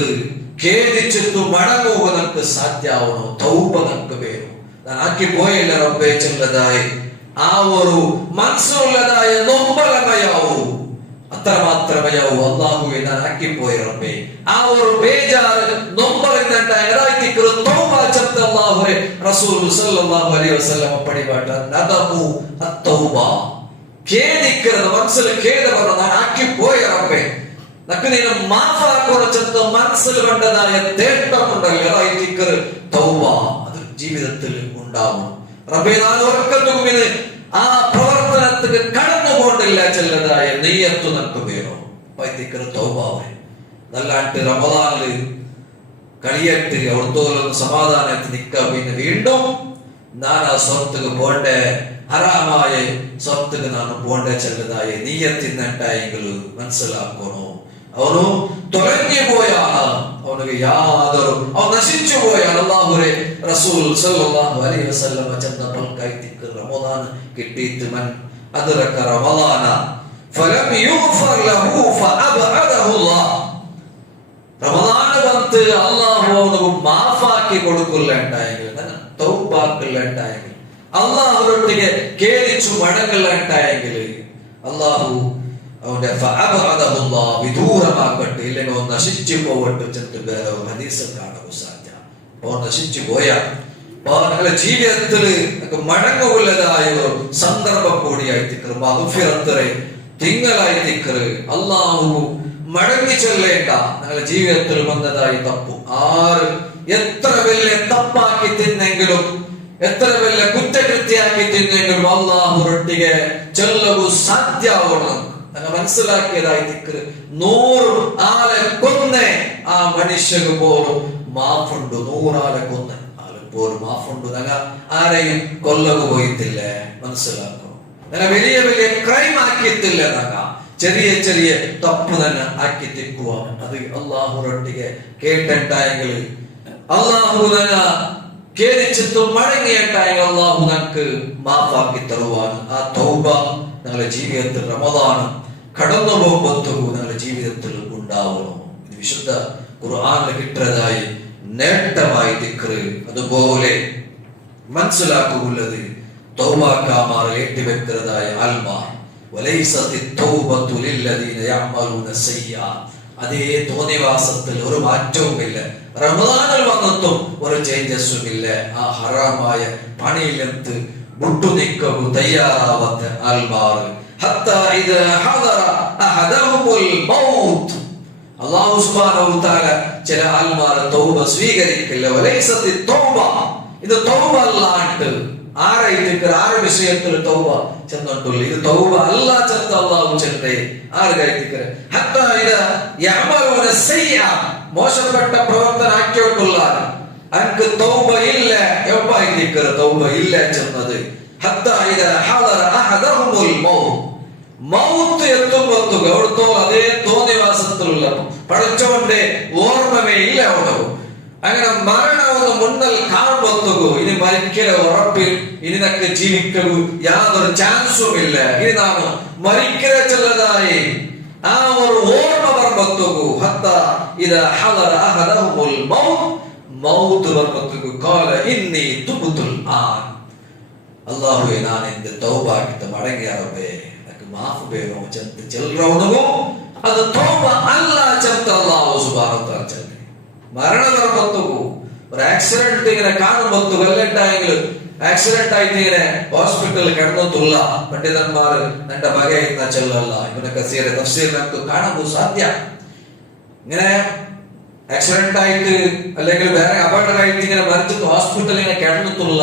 ഖേദിച്ചിട്ട് മടങ്ങുക നമുക്ക് സാധ്യമാവണോ. തൗബ നമുക്ക് വേണം. ഞാൻ ആക്കി പോയില്ല റബ്ബേ ചെല്ലതായി ആ ഒരു മനസ്സുള്ളതായ നൊമ്പലമയാവൂ. അത്രമാത്രമേയാവൂ. അല്ലാഹുവേ ഞാൻ ആക്കിപ്പോയ റബ്ബേ, ആ ഒരു ബേജാറ് നൊമ്പറിന്നുണ്ടായിത്തിക്കറ് തൗബ ചെന്ന അല്ലാഹുവേ റസൂൽ സല്ലല്ലാഹു അലൈഹി വസല്ലം പടിപാട്ട നദഹു അത്തൗബ. ഖേദിക്കறது മനസ്സിൽ ഖേദം വന്ന ഞാൻ ആക്കിപ്പോയ റബ്ബേ നക്ക് നീನು മാഫാക്കുറച്ചെന്ന മനസ്സിൽ കണ്ടതായ തേട്ടമുണ്ടല്ലോ ആയിത്തിക്കറ് തൗബ, അത് ജീവിതത്തിൽ ഉണ്ടാവും. റബ്ബേ ഞാൻ ഉറക്കത്തുമിന് ആ പ്രവർത്തനത്തിന് കടന്നുകൊണ്ടില്ല ചെല്ലതായ നെയ്യത്തു നമുക്ക് വേണോ പൈത്തിക്കറ് തൗബാവേ. നല്ലാണ്ട് റമദാനില് കഴിയട്ട് അവിടുത്തോലൊന്ന് സമാധാനത്തിൽ നിൽക്കുക. പിന്നെ വീണ്ടും ഞാൻ ആ സ്വത്തുക്ക് പോണ്ടേ, ഹറാമായ സ്വത്തുക്ക് നാം പോണ്ടേ ചെല്ലതായ നെയ്യത്തിന്നുണ്ടായെങ്കിൽ മനസ്സിലാക്കണോ. അവನು ತೊಲಗಿ പോയാണ്, അവനക്ക് യാതൊരു അവൻ നശിച്ചു പോയാണ്. അല്ലാഹുവേ റസൂൽ സല്ലല്ലാഹു അലൈഹി വസല്ലം ചെന്നപ്പോൾ കൈത്തിക്ക് റമദാൻ കിട്ടിയിട്ട് മൻ അദ്റക റമദാന ഫലം യുഗ്ഫർ ലഹു ഫഅബ്അദഹു അല്ലാഹ്. റമദാൻ വന്ന് അല്ലാഹു അവനക്ക് മാഫാക്കി കൊടുക്കില്ല ഉണ്ടായെങ്കിൽ, തൗബാക്കില്ല ഉണ്ടായെങ്കിൽ, അല്ലാഹുവൊട്ടിಗೆ കേളിച്ചു മടങ്ങില്ല ഉണ്ടായെങ്കിൽ അല്ലാഹു അവന്റെ വിദൂരമാക്കട്ടെ, ഇല്ലെങ്കിൽ അവൻ നശിച്ചു പോവട്ടെ ചെന്ന് വേറെ ഹദീസ് കാണാൻ സാധ്യ. അവൻ നശിച്ചു പോയ ഞങ്ങളുടെ ജീവിതത്തിൽ മടങ്ങുള്ളതായ ഒരു സന്ദർഭം കൂടിയായി തിക്കറ് മഗ്ഫിറത്ത് തിങ്കളായി തിക്കറ് അല്ലാഹു മടങ്ങി ചെല്ലേണ്ട ഞങ്ങളുടെ ജീവിതത്തിൽ വന്നതായി തപ്പു ആര് എത്ര വലിയ തപ്പാക്കി തിന്നെങ്കിലും, എത്ര വലിയ കുറ്റകൃത്യാക്കി തിന്നെങ്കിലും അല്ലാഹുവൊട്ടിಗೆ ചെല്ലവു സാധ്യമാവണം. മനസ്സിലാക്കിയതായി തിക്കറ് 100 ആളെ കൊന്നേ ആ മനുഷ്യക്ക് പോലും മാഫുണ്ട്. 100 ആളെ കൊന്ന ആളെ പോലും മാഫുണ്ട്. ഞങ്ങൾ ആരെയും കൊല്ലക പോയിട്ടില്ല. മനസ്സിലാക്കണം, ഞങ്ങൾ വലിയ വലിയ ക്രൈം ആക്കിയിട്ടില്ല. ഞങ്ങൾ ചെറിയ ചെറിയ തപ്പ് തന്നെ ആക്കി തിക്കുക. അത് അല്ലാഹുവൊട്ടിಗೆ കേട്ടിട്ടായെങ്കിൽ അല്ലാഹു തന്നെ കേരിച്ചിട്ട് മടങ്ങിയിട്ടായെങ്കിൽ അല്ലാഹു നമുക്ക് മാഫാക്കി തരുവാൻ. ആ തൗബ ഞങ്ങളുടെ ജീവിതത്തിൽ റമദാൻ കടന്നു പോകുമ്പോൾ ഞങ്ങളുടെ ജീവിതത്തിൽ ഉണ്ടാവണം. ഇത് വിശുദ്ധ ഖുർആനിൽ കിട്ടുന്നതായി നേട്ടമായി ദിക്റ്. അതുപോലെ മനസ്സിലാക്കുള്ളത് തൗബക്കാമാർ ഏറ്റുവെക്കുന്നതായ അൽമാ വലൈസത്തി തൗബതു ലില്ലദീന യഅമലൂന സയ്യാഅത്ത്. അതേ തോന്നിവാസത്തിൽ ഒരു മാറ്റവുമില്ല. റമദാനിൽ വന്നിട്ടും ഒരു ചേഞ്ചസും ഇല്ല. ആ ഹറാമായ പണിയിൽ നിന്ന് വിട്ടുനിൽക്കു തയ്യാറാവാത്ത ആൾമാർ ഹത്താ ഇദാ ഹദറ അഹദഹുൽ മൗത്ത്. അല്ലാഹു സുബ്ഹാനഹു വ തആല ചില ആൾമാർ തൗബ സ്വീകരിക്കില്ല. വലൈസത്തി തൗബ, ഇത് തൗബ അല്ലാണ്ട് ആരായിട്ട് ആറ് വിഷയത്തിൽ തൗബ ചെന്നിട്ടുള്ളൂ. ഇത് തൗബ അല്ലാ ചെന്ന അല്ലാഹു ചെന്നേ ആറ് കഴിക്കുക. ഹത്താ ഇദാ യഅമലൂന സയ്യാഅത്ത്, മോശപ്പെട്ട പ്രവർത്തനം ആക്കിയിട്ടുള്ള അനക്ക് തൗബ ഇല്ല എപ്പായിട്ടിക്കറ തൗബ ഇല്ല ചെന്നത്. ഹത്താ ഇദാ ഹദറ അഹദഹുൽ മൗത്ത്, മൗത്ത് എത്തുമ്പോഴത്തേക്ക് അവിടുത്തെ അതേ തോന്നിവാസത്തിലുള്ള പടച്ചോന്റെ ഓർമ്മമേ ഇല്ല അവിടെ. അങ്ങനെ മരണವನ್ನು മുന്നൽ കാണുമ്പോഴത്തേക്കു ഇനി മരിക്കല ഉറപ്പിൽ, ഇനി നക്ക് ജീവിക്കൂ യാതൊരു ചാൻസും ഇല്ല, ഇനി നാം മരിക്കല ചെല്ലതായി ആ ഒരു ഓർമ്മ വരുമ്പോഴത്തേക്കു ഹത്താ ഇദാ ഹദറ അഹദഹുൽ മൗത്ത്, മൗത്ത് വരുമ്പോഴത്തേക്കു ഖാല ഇന്നി തുബ്തുൽ ആൻ. അല്ലാഹുവേ ഞാൻ എന്റെ തൗബാക്കിട്ട് മടങ്ങിയ റബ്ബേ നക്ക് മാഫ് വേണോ ചെന്ന് ചെല്ലറവനോ. അത് തൗബ അല്ലാ ചെന്ന അല്ലാഹു സുബ്ഹാനഹു വ തആല മരണധർമ്മത്തുകു ഒരു ആക്സിഡന്റ് ഇങ്ങനെ കാണുമ്പോ വല്ലണ്ടായെങ്കിൽ ആക്സിഡന്റ് ആയിട്ട് ഇങ്ങനെ ഹോസ്പിറ്റലിൽ കിടന്നിട്ടുള്ള പണ്ഡിതന്മാർ എന്റെ ബകയുന്ന ചെല്ലല്ല ഇവനെ കസീര തഫ്സീർ നമുക്ക് കാണാൻ സാധ്യ. ഇങ്ങനെ ആക്സിഡന്റ് ആയിട്ട് അല്ലെങ്കിൽ വേറെ അപകടമായിട്ട് ഇങ്ങനെ മരിച്ചിട്ട് ഹോസ്പിറ്റലിൽ ഇങ്ങനെ കിടന്നിട്ടുള്ള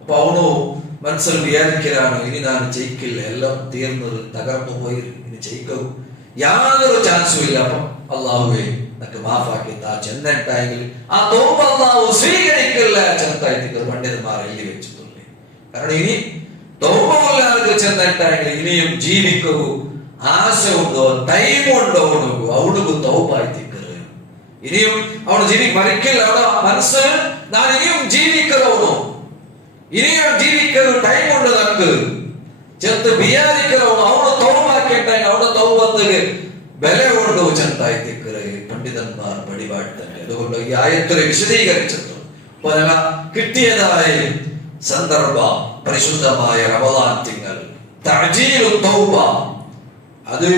അപ്പൊ അവനു മനസ്സിൽ വിചാരിക്കലാണ് ഇനി ഞാൻ ജയിക്കില്ല, എല്ലാം തീർന്നത് തകർന്നു പോയി, ഇനി ജയിക്കൂ യാതൊരു ചാൻസും ഇല്ല. അപ്പൊ അല്ലാഹുവേ നക്ക് മാഫാക്കി താ ചെന്നിട്ടായെങ്കിൽ ആ തൗബ അല്ലാഹു സ്വീകരിക്കില്ല ചെന്നിട്ടായിട്ട് പണ്ഡിതന്മാർ എഴുതി വെച്ചിട്ടുള്ളേ. കാരണം ഇനി തൗബ ചെന്നിട്ടായെങ്കിൽ ഇനിയും ജീവിക്കൂ ആശ ഉണ്ടോ ടൈം ഉണ്ടോ അവനക്ക് തൗബ ആയിത്തിക്കറ്. ഇനിയും അവന് മരിക്കില്ല, അവിടെ മനസ്സിൽ ഞാൻ ഇനിയും ജീവിക്കണോ, ഇനിയും ജീവിക്കുന്ന ടൈം ഉണ്ട് നക്ക് ചെന്ന് വിചാരിക്കണോ. അവന് തൗബാക്കിയിട്ടായി അവിടെ തൗബത്തിന് വില കൊണ്ടു ചെന്നായിത്തിക്കറ് പണ്ഡിതന്മാർ പടിപാട്ടല്ലേ. അതുകൊണ്ട് ഈ ആയത്തിനെ വിശദീകരിച്ചിട്ടു കിട്ടിയതായ സന്ദർഭ പരിശുദ്ധമായ റമദാൻ തിങ്കൾ തഅജീലു തൗബ, അത്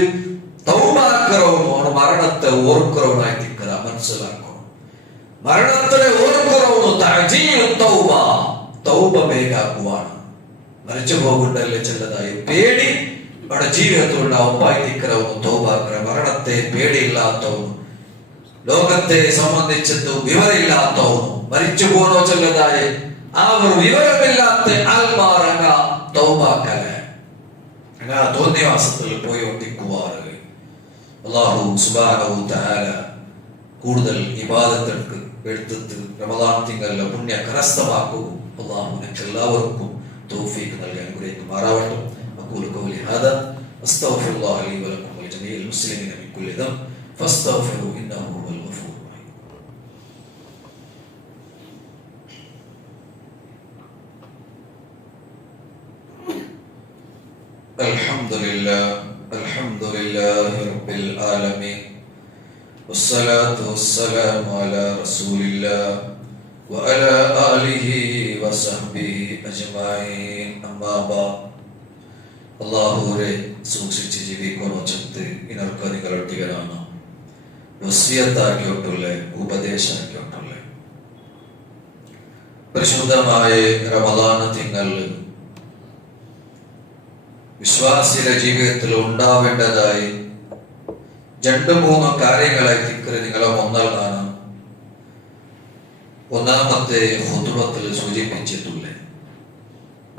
തൗബാക്കറവನು മരണത്തെ ഓർക്കുന്നവനായി തിക്കറ മനസ്സിലാക്കണം. മരണത്തിനെ ഓർക്കുന്നവನು തഅജീലു തൗബ, തൗബ വേഗാക്കുവാണ്. മരിച്ചു പോകണ്ടല്ലേ ചെല്ലതായി പേടി അവിടെ ജീവിതത്തിലുണ്ടാവുമ്പായി തിക്കറവನು തൗബാക്കറ. മരണത്തെ പേടിയില്ലാത്തവನು, ലോകത്തെ സംബന്ധിച്ചത് വിവരമില്ലാത്തവನು, മരിച്ചു പോകണോ ചെല്ലതായി ആ ഒരു വിവരമില്ലാത്ത ആൽമാറങ്ങ തൗബാക്കല അങ്ങനെ തോന്നിവാസത്തിൽ പോയി ഒട്ടിക്കുവാറ്. അല്ലാഹു സുബ്ഹാനഹു തആല കൂടുതൽ ഇബാദത്തുകൾക്ക് എടുത്ത് റമദാൻ തിങ്കളിലെ പുണ്യ കരസ്ഥമാക്കും. അല്ലാഹു നമുക്ക് എല്ലാവർക്കും തൗഫീഖ് നൽകി അനുഗ്രഹിക്കുമാറാവട്ടെ. അഖൂലു ഖൗലി ഹാദാ അസ്തഗ്ഫിറുല്ലാഹ ലി വലക്കും വലിജമീഇൽ മുസ്ലിമീന മിൻ കുല്ലി ദംബ് ഫസ്തഗ്ഫിറൂ ഇന്നഹു ഹുവൽ ഗഫൂറുർ റഹീം. അൽഹംദുലില്ലാഹി റബ്ബിൽ ആലമീൻ വസ്സലാത്തു വസ്സലാമു അലാ റസൂലില്ലാഹ് വഅലാ ആലിഹി വസഹ്ബിഹി അജ്മഈൻ. അമ്മാ ബഅദ്. അല്ലാഹുവേ സൂക്ഷിച്ച് ജീവിക്കുന്ന ചത്ത് ഇനർക്ക് നിങ്ങളൊട്ടികരാണ് വസിയത്താക്കിയിട്ടുള്ള ഉപദേശാക്കിയിട്ടുള്ള പരിശുദ്ധമായ റമദാൻ തിങ്കൾ വിശ്വാസിയുടെ ജീവിതത്തിൽ ഉണ്ടാവേണ്ടതായി 2-3 കാര്യങ്ങളായി തിക്കറ് നിങ്ങളെ ഒന്നാണ്. ഒന്നാമത്തെ ഖുതുബത്തിൽ സൂചിപ്പിച്ചിട്ടുള്ള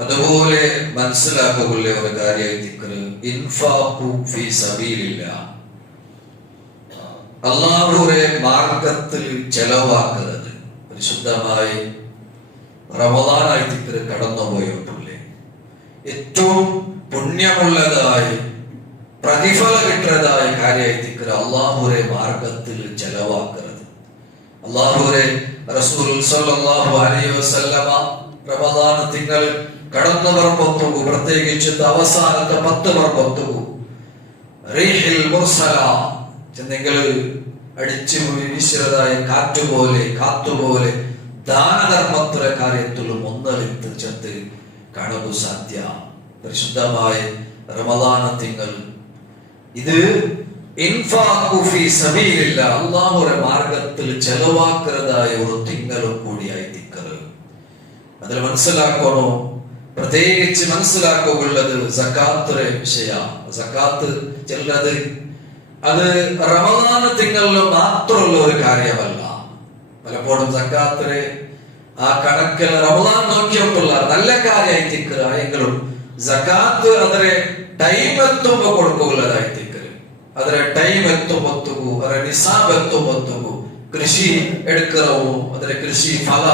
അതുപോലെ മനസ്സിലാക്കുള്ള ഒരു കാര്യമായി തിക്കറ് ഇൻഫാഖു ഫീ സബീലില്ലാഹ്, അല്ലാഹുവിന്റെ മാർഗത്തിൽ ചെലവാക്കുന്നത്. പരിശുദ്ധമായി റമദാനായി തിക്കറ് കടന്നുപോയിട്ടുള്ള ഏറ്റവും പുണ്യമുള്ളതായി പ്രതിഫലം കിട്ടുന്നതായ കാര്യമായി തിക്കറ് അല്ലാഹുവിന്റെ മാർഗത്തിൽ ചെലവാക്കുന്നത്. അല്ലാഹുവിന്റെ റസൂൽ സല്ലല്ലാഹു അലൈഹി വസല്ലമ റമദാൻ തിങ്കൾ കടന്നു ബർബത്തുകു, പ്രത്യേകിച്ച് അവസാനത്തെ 10 ബർബത്തുകു റീഹിൽ മുർസല ചെന്നെങ്കിൽ അടിച്ചു വീശിയതായ കാറ്റുപോലെ ദാനധർമ്മത്തിന്റെ കാര്യത്തിലും ഒന്നലിത്ത് ചെത്ത് കാണുക സാധ്യ. പരിശുദ്ധമായ റമദാൻ തിങ്കൾ ഇത് ഇൻഫാഖു ഫീ സബീലില്ലാഹ്, അല്ലാഹുവിന്റെ മാർഗത്തിൽ ചെലവാക്കുന്നതായ ഒരു തിങ്കളും കൂടിയായി തിക്കറ്. അതിൽ മനസ്സിലാക്കണോ, പ്രത്യേകിച്ച് മനസ്സിലാക്കുള്ളത് സക്കാത്തിന്റെ വിഷയ. സക്കാത്ത് ചെല്ലത് അത് റമദാൻ തിങ്കളിൽ മാത്രമുള്ള ഒരു കാര്യമല്ല. പലപ്പോഴും സക്കാത്തിലെ ആ കണക്കിൽ റമദാൻ നോക്കിയപ്പോഴുള്ള നല്ല കാര്യമായി തിക്കറ് എങ്കിലും സക്കാത്ത് അതിലെ ടൈം എത്തുമ്പോ കൊടുക്കുള്ളതായി തിക്കറ്. അതിലെ ടൈം എത്തുമ്പത്തുകു, അതിലെ നിസാബ് എത്തുമ്പത്തുകു കൃഷി എടുക്കറവും അതിലെ കൃഷി ഫല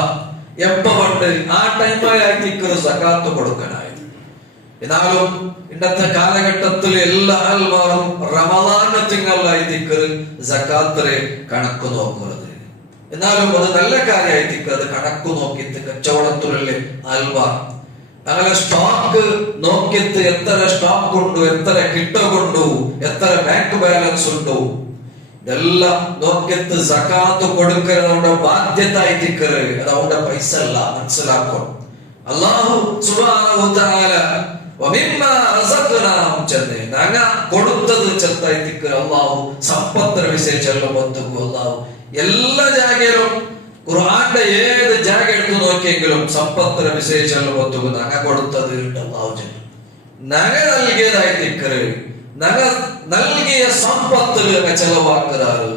എപ്പ പണ്ട് ആ ടൈമായി തിക്കറ് സക്കാത്ത് കൊടുക്കാനായത്. എന്നാലും ഇന്നത്തെ കാലഘട്ടത്തിൽ എല്ലാ ആൾമാരും റമദാൻ തിങ്കളായി തിക്കറ് സക്കാത്തിലെ കണക്ക് നോക്കുന്നത്. എന്നാലും അത് നല്ല കാര്യമായി തിക്കറ് അത് കണക്ക് നോക്കിയിട്ട് കച്ചവടത്തിലുള്ള ആൾമാർ അങ്ങനെ സ്റ്റോക്ക് നോക്കിയിട്ട് എത്ര സ്റ്റോക്ക് ഉണ്ടോ, എത്ര കിട്ടുകൊണ്ടു, എത്ര ബാങ്ക് ബാലൻസ് ഉണ്ടോ, ഇതെല്ലാം നോക്കിയിട്ട് സക്കാത്ത് കൊടുക്കുന്നത് ബാധ്യത ആയിട്ടിക്കറ്. അത് അവരുടെ പൈസ അല്ല, മനസ്സിലാക്കണം. അല്ലാഹു സുബ്ഹാനഹു തആല വമിമ്മാ റസഖ്നാഹും ചെന്ന് ഞങ്ങ കൊടുത്തത് ചെറുതായിട്ടിക്കറ്. അല്ലാഹു സമ്പത്തിന് വിശേഷിച്ചുള്ള അല്ലാഹു എല്ലാ ജാഗയിലും ഖുർആന്റെ ഏത് ജാഗ എടുത്തു നോക്കിയെങ്കിലും സമ്പത്തിന് വിശേഷിച്ചുള്ള ഞങ്ങ കൊടുത്തത് അല്ലാഹു ഞങ്ങ നൽകിയതായി തിക്കറ്. ഞങ്ങ നൽകിയ സമ്പത്തിൽ ചെലവാക്കാറ്.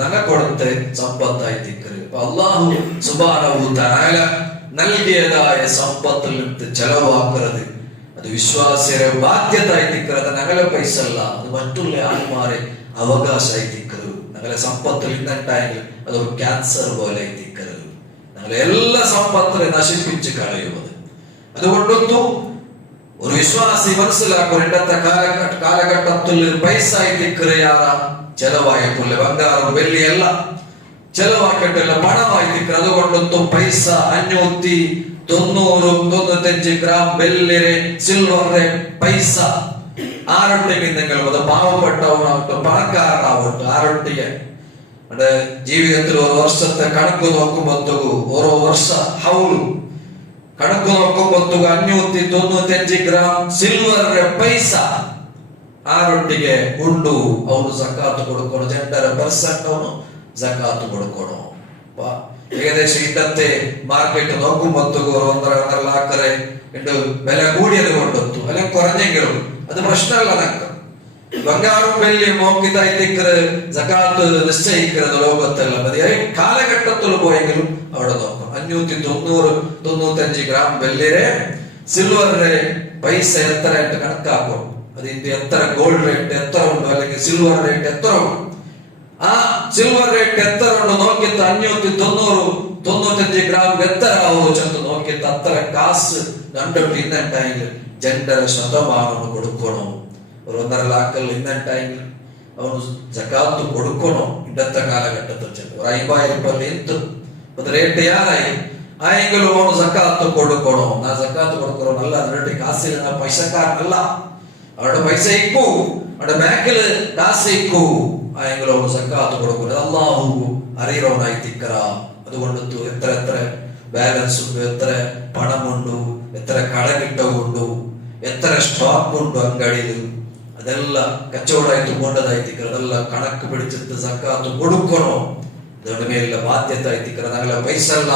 ഞങ്ങ കൊടുത്ത സമ്പത്തായി തിക്കറ്. അല്ലാഹു സുബ്ഹാനഹു തആല നൽകിയതായ സമ്പത്തിൽ നിന്ന് ചെലവാക്കുന്നത് അത് വിശ്വാസിയുടെ ബാധ്യതയായി തിക്കറ്. അത് ഞങ്ങളെ പൈസ അല്ല, അത് മറ്റുള്ള ആൾമാരെ അവകാശമായി തിക്കറ്. ഞങ്ങളെ സമ്പത്തിൽ ഇന്നുണ്ടായെങ്കിൽ അതൊരു ക്യാൻസർ പോലെ തിക്കറ്. ഞങ്ങളെ എല്ലാ സമ്പത്തിനെ നശിപ്പിച്ച് കളയുന്നത്. അതുകൊണ്ടൊന്നും ഒരു വിശ്വാസി മനസ്സിലാക്കും, ഇന്നത്തെ കാലഘട്ടത്തിൽ പൈസ തിക്കറിയാറ ചെലവായിട്ടുള്ള ബംഗാറും വെള്ളിയല്ല ചെലവാക്കിയിട്ടുള്ള പണമായി തിക്കറ്. അതുകൊണ്ടൊന്നും പൈസ 590-95 ഗ്രാം വെള്ളിരെ സിൽവറെ പൈസ ആരൊട്ടെങ്കിൽ നിങ്ങൾ അത് പാവപ്പെട്ടവനാവട്ടെ പണക്കാരനാവട്ടെ ആരൊട്ടിയ ജീവിതത്തിൽ ഒരു വർഷത്തെ കണക്ക് നോക്കുമ്പോ ഓരോ വർഷ ഹൗലും കണക്ക് നോക്കുമ്പോൾ 595 ഗ്രാം ಸಿಲ್ವರ್ ಪೈಸ ಆರೊಟ್ಟಿಗೆ ಉಂಡು ಅವನು ಜಕಾತ್ ಕೊಡ್ಕೊಂಡು 2% ಅವನು ಜಕಾತ್ ಕೊಡ್ಕೊಂಡು ഏകദേശം ഇന്നത്തെ മാർക്കറ്റ് നോക്കുമ്പോൾ 1.5 ലാഖരെ വില കൂടിയത് കൊണ്ടൊത്തു അല്ലെങ്കിൽ കുറഞ്ഞെങ്കിലും അത് പ്രശ്നമല്ല. നമുക്ക് ബംഗാറും വെള്ളിയും നോക്കിത്തായിത്തിക്കറ് ജക്കാത്ത് നിശ്ചയിക്കുന്നത് ലോകത്തല്ല മതിയായി കാലഘട്ടത്തിൽ പോയെങ്കിലും അവിടെ നോക്കും. 595 ഗ്രാം വെള്ളിരെ സിൽവറിന്റെ പൈസ എത്രയായിട്ട് കണക്കാക്കും. അതിന്റെ എത്ര ഗോൾഡ് റേറ്റ് എത്ര ഉണ്ടോ അല്ലെങ്കിൽ സിൽവർ റേറ്റ് എത്ര ഉണ്ടോ ആ സിൽവർ റേറ്റ് എത്ര ഉണ്ടോ നോക്കിയിട്ട് 595 ഗ്രാം എത്ര ആവോ ചെന്ന് നോക്കിയിട്ട് അത്ര കാശ് കണ്ടിട്ട് ഇന്നുണ്ടെങ്കിൽ 2% കൊടുക്കണോ. 1.5 ലാഖിൽ ഇന്നുണ്ടെങ്കിൽ അവನು ജക്കാത്ത് കൊടുക്കണോ. ഇന്നത്തെ കാലഘട്ടത്തിൽ ചെന്ന് 50,000 എന്ത് റേറ്റ് യാറായി ആയെങ്കിലും അവನು ജക്കാത്ത് കൊടുക്കണോ. നാ ജക്കാത്ത് കൊടുക്കണോ നല്ല അതിന്റെ കാശിൽ നാ പൈസക്കാരനല്ല. അവരുടെ പൈസ ഇക്കൂ അവരുടെ ബാങ്കില് കാശ് ഇക്കൂ ആയെങ്കിലും അവನು ജക്കാത്ത് കൊടുക്കണം. അല്ലാഹു അറിയണോനായി തിക്കറ. അതുകൊണ്ട് എത്ര ബാലൻസ് ഉണ്ട്, എത്ര പണമുണ്ടു, എത്ര കടകിട്ടവുണ്ടു, എത്ര സ്റ്റോക്ക് ഉണ്ടു ಅಂಗಡಿയിൽ, അതെല്ലാം കച്ചവടമായിട്ട് പോണ്ടതായി തിക്കറ. അതെല്ലാം കണക്ക് പിടിച്ചിട്ട് സക്കാത്ത് കൊടുക്കണോ. അതുകൊണ്ട് മേലുള്ള ബാധ്യത ആയി തിക്കറ. ഞങ്ങളെ പൈസ അല്ല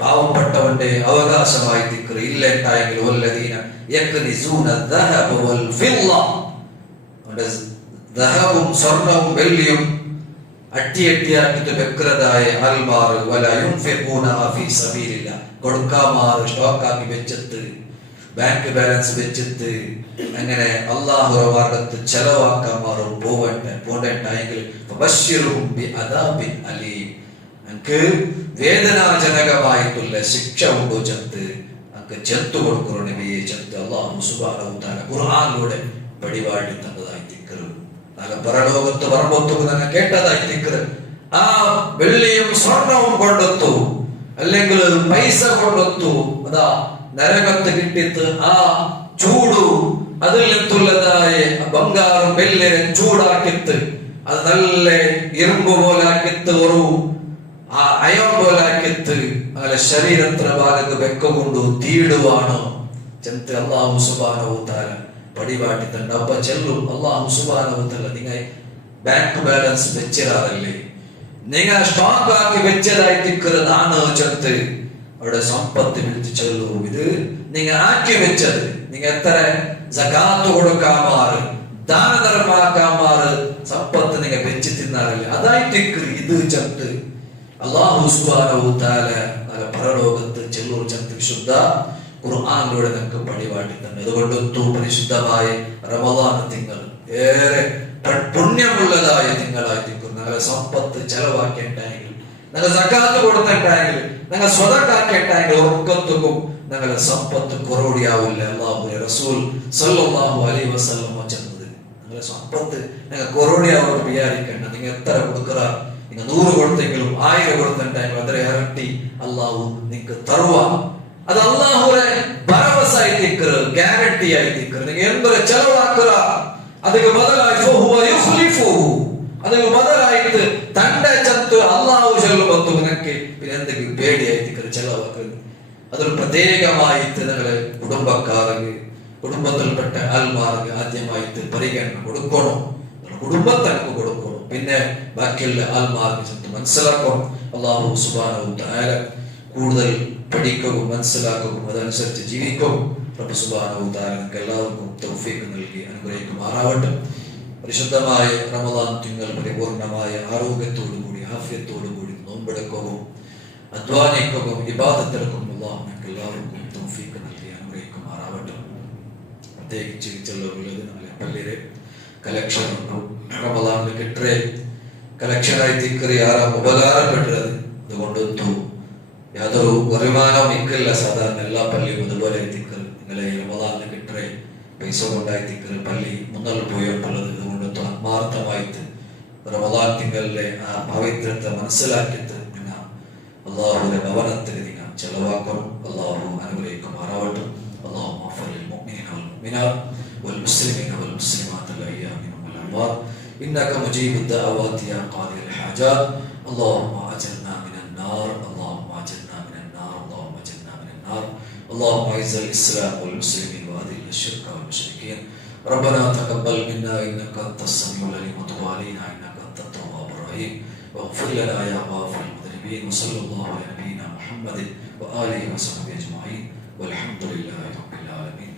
പാവപ്പെട്ടവന്റെ അവകാശമായി തിക്കറ. ഇല്ലെട്ടായെങ്കിൽ വല്ലദീന യക്നിസൂന الذهب والفضة ദഹബും സ്വർണവും വെള്ളിയും അട്ടിയാക്കിട്ട് വെക്കുന്നതായ അൽമാർ വല യുൻഫിഖൂന ഫീ സബീലില്ല കൊടുക്കാമാർ സ്റ്റോക്കാക്കി വെച്ചിട്ട് ബാങ്ക് ബാലൻസ് വെച്ചിട്ട് അങ്ങനെ അല്ലാഹുവിന്റെ മാർഗ്ഗത്തിൽ ചെലവാക്കാമാർ പോകണ്ടെങ്കിൽ ഫബശ്ശിറുഹും ബിഅദാബിൻ അലീം അൻക്ക് വേദനാജനകമായിട്ടുള്ള ശിക്ഷ ഉണ്ടോ ചെത്ത് അൻക്ക് ചെത്തു കൊടുക്കണോ നബിയെ ചെത്ത്. അല്ലാഹു സുബ്ഹാനഹു വ തആല ഖുർആനിലൂടെ പടിവാടി തന്നതായി തിക്കറ്. നാളെ പരലോകത്ത് പറമ്പൊത്തു തന്നെ കേട്ടതായി തിക്കറ്. ആ വെള്ളിയും സ്വർണവും കൊണ്ടെത്തു അല്ലെങ്കിൽ പൈസ കൊണ്ടെത്തു അതാ നരകത്ത് കിട്ടിയിട്ട് ആ ചൂടു അതിൽ നിന്നുള്ളതായ ബംഗാറും വെള്ളിയെ ചൂടാക്കിത്ത് അത് നല്ല ഇരുമ്പ് പോലാക്കിത്ത് ഒരു അയം പോലാക്കിത്ത് അങ്ങനെ ശരീരത്തിന്റെ ഭാഗത്ത് വെക്കൊണ്ട് തീടുവാണോ ചെന്ന് അല്ലാഹു സുബ്ഹാനഹു വ തആല പടിവാട്ടി തന്നെ. അപ്പൊ ചെല്ലും അല്ലാഹു സുബ്ഹാനഹു വ തആല നിങ്ങൾ ബാങ്ക് ബാലൻസ് വെച്ചിരാതല്ലേ, നിങ്ങൾ സ്റ്റോക്ക് ആക്കി വെച്ചതായി തിക്കറതാണ് ചെത്ത് അവിടെ സമ്പത്ത് വിളിച്ച് ചെല്ലു. ഇത് നിങ്ങൾ ആക്കി വെച്ചത് നിങ്ങൾ എത്ര സകാത്ത് കൊടുക്കാമാറ് ദാനധർമാക്കാമാറ് സമ്പത്ത് നിങ്ങൾ വെച്ച് തിന്നാറില്ല അതായി തിക്കറ്. ഇത് ചെത്ത് അല്ലാഹു സുബ്ഹാനഹു വ തആല പരലോകത്ത് ചെല്ലൂർ ചെത്ത് വിശുദ്ധ ഖുർആനിലൂടെ നമുക്ക് പടിവാട്ടി തന്നെ. അതുകൊണ്ട് പരിശുദ്ധമായ റമദാൻ തിങ്കൾ ഏറെ പുണ്യമുള്ളതായ തിങ്കളായി തിക്കും. ഞങ്ങളെ സമ്പത്ത് ചെലവാക്കേണ്ടെങ്കിൽ, ഞങ്ങൾ സക്കാത്ത് കൊടുത്തിട്ടെങ്കിൽ, ഞങ്ങൾ സ്വതക്കാക്കേണ്ടെങ്കിൽ ഉറക്കത്തുക്കും ഞങ്ങളെ സമ്പത്ത് കുറവടിയാവില്ല. അല്ലാഹുവിന്റെ റസൂൽ സല്ലല്ലാഹു അലൈഹി വസല്ലം ചെന്നത് ഞങ്ങളെ സമ്പത്ത് ഞങ്ങൾ കുറവടിയാവുമെന്ന് വിചാരിക്കേണ്ട. നിങ്ങൾ എത്ര കൊടുക്കുക, നിങ്ങൾ 100 കൊടുത്തെങ്കിലും 1000 കൊടുത്തിട്ടെങ്കിലും അതിരെ ഇരട്ടി അല്ലാഹു നിങ്ങൾക്ക് തരുവാ. അത് അല്ലാഹുവിനെ ഭരവസായി തിക്കറ്, ഗ്യാരണ്ടി ആയി തിക്കറ്. നിങ്ങൾ എന്തൊരു ചെലവാക്കുക അതിന് ബദലായി അതിന് ബദലായിട്ട് തന്റെ ചത്ത് അല്ലാഹു ചെല്ലുമ്പോ നിനക്ക് പിന്നെ എന്തെങ്കിലും പേടിയായി തിക്കറ് ചെലവാക്കുന്നത്. അതൊരു പ്രത്യേകമായിട്ട് നിങ്ങളെ കുടുംബക്കാർക്ക് കുടുംബത്തിൽപ്പെട്ട ആൽമാർക്ക് ആദ്യമായിട്ട് പരിഗണന കൊടുക്കണം. കുടുംബത്തിനൊക്കെ കൊടുക്കണം. പിന്നെ ബാക്കിയുള്ള ആൽമാർക്ക് ചെന്ന് മനസ്സിലാക്കണം. അല്ലാഹു സുബ്ഹാനഹു വ തആല കൂടുതൽ പഠിക്കുകയും മനസ്സിലാക്കുകയും അതനുസരിച്ച് ജീവിക്കുകയും റബ്ബ് സുബ്ഹാനഹു വ തആല നമുക്ക് എല്ലാവർക്കും തൗഫീഖ് നൽകി അനുഗ്രഹിക്കുമാറാവട്ടെ. പരിശുദ്ധമായ റമദാൻ തിങ്കൾ പരിപൂർണമായ ആരോഗ്യത്തോടുകൂടി ആഫിയത്തോടുകൂടി നോമ്പെടുക്കുകയും അധ്വാനിക്കുകയും ഇബാദത്തെടുക്കും അല്ലാഹു നമുക്ക് എല്ലാവർക്കും തൗഫീഖ് നൽകി അനുഗ്രഹിക്കുമാറാവട്ടെ. പ്രത്യേകിച്ച് ചെല്ലുള്ളത് നമ്മളെ പള്ളിയിലെ കലക്ഷൻ ഉണ്ടോ റമദാനിൽ കിട്ടേ കലക്ഷനായി തിക്കറി ആരാ ഉപകാരപ്പെട്ടത്. അതുകൊണ്ട് യാതൊരു വരുമാനവും ഇക്കില്ല. സാധാരണ എല്ലാ പള്ളിയും അതുപോലെ തിക്കറ് നിങ്ങളെ റമദാനിൽ കിട്ടേ പൈസ കൊണ്ടായി തിക്കറ് പള്ളി മുന്നൽ പോയിട്ടുള്ളത്. അതുകൊണ്ട് ആത്മാർത്ഥമായിട്ട് റമദാൻ തിങ്കളിലെ ആ പവിത്രത്തെ മനസ്സിലാക്കിയിട്ട് നിങ്ങൾ അല്ലാഹുവിന്റെ ഭവനത്തിൽ നിങ്ങൾ ചെലവാക്കണം. അല്ലാഹു അനുഗ്രഹിക്കുമാറാവട്ടെ. അല്ലാഹു മഗ്ഫിർ ലിൽ മുഅ്മിനീന വൽ മുഅ്മിനാത്ത് വൽ മുസ്ലിമീന വൽ മുസ്ലിമാത്ത് അൽ അഹ്യാഇ മിൻഹും വൽ അംവാത്ത് ഇന്നക മുജീബു ദഅവാതി യാ ഖാദി അൽ ഹാജാത്ത്. അല്ലാഹുമ്മ അജ്ർനാ മിനൻ നാർ. اللهم اللهم اعز الاسلام والمسلمين واذل الشرك والمشركين ربنا تقبل منا انك انت السميع العليم وتب علينا انك انت التواب الرحيم واغفر لنا يا غافر المذنبين وصلى الله على نبينا محمد واله وصحبه اجمعين والحمد لله رب العالمين.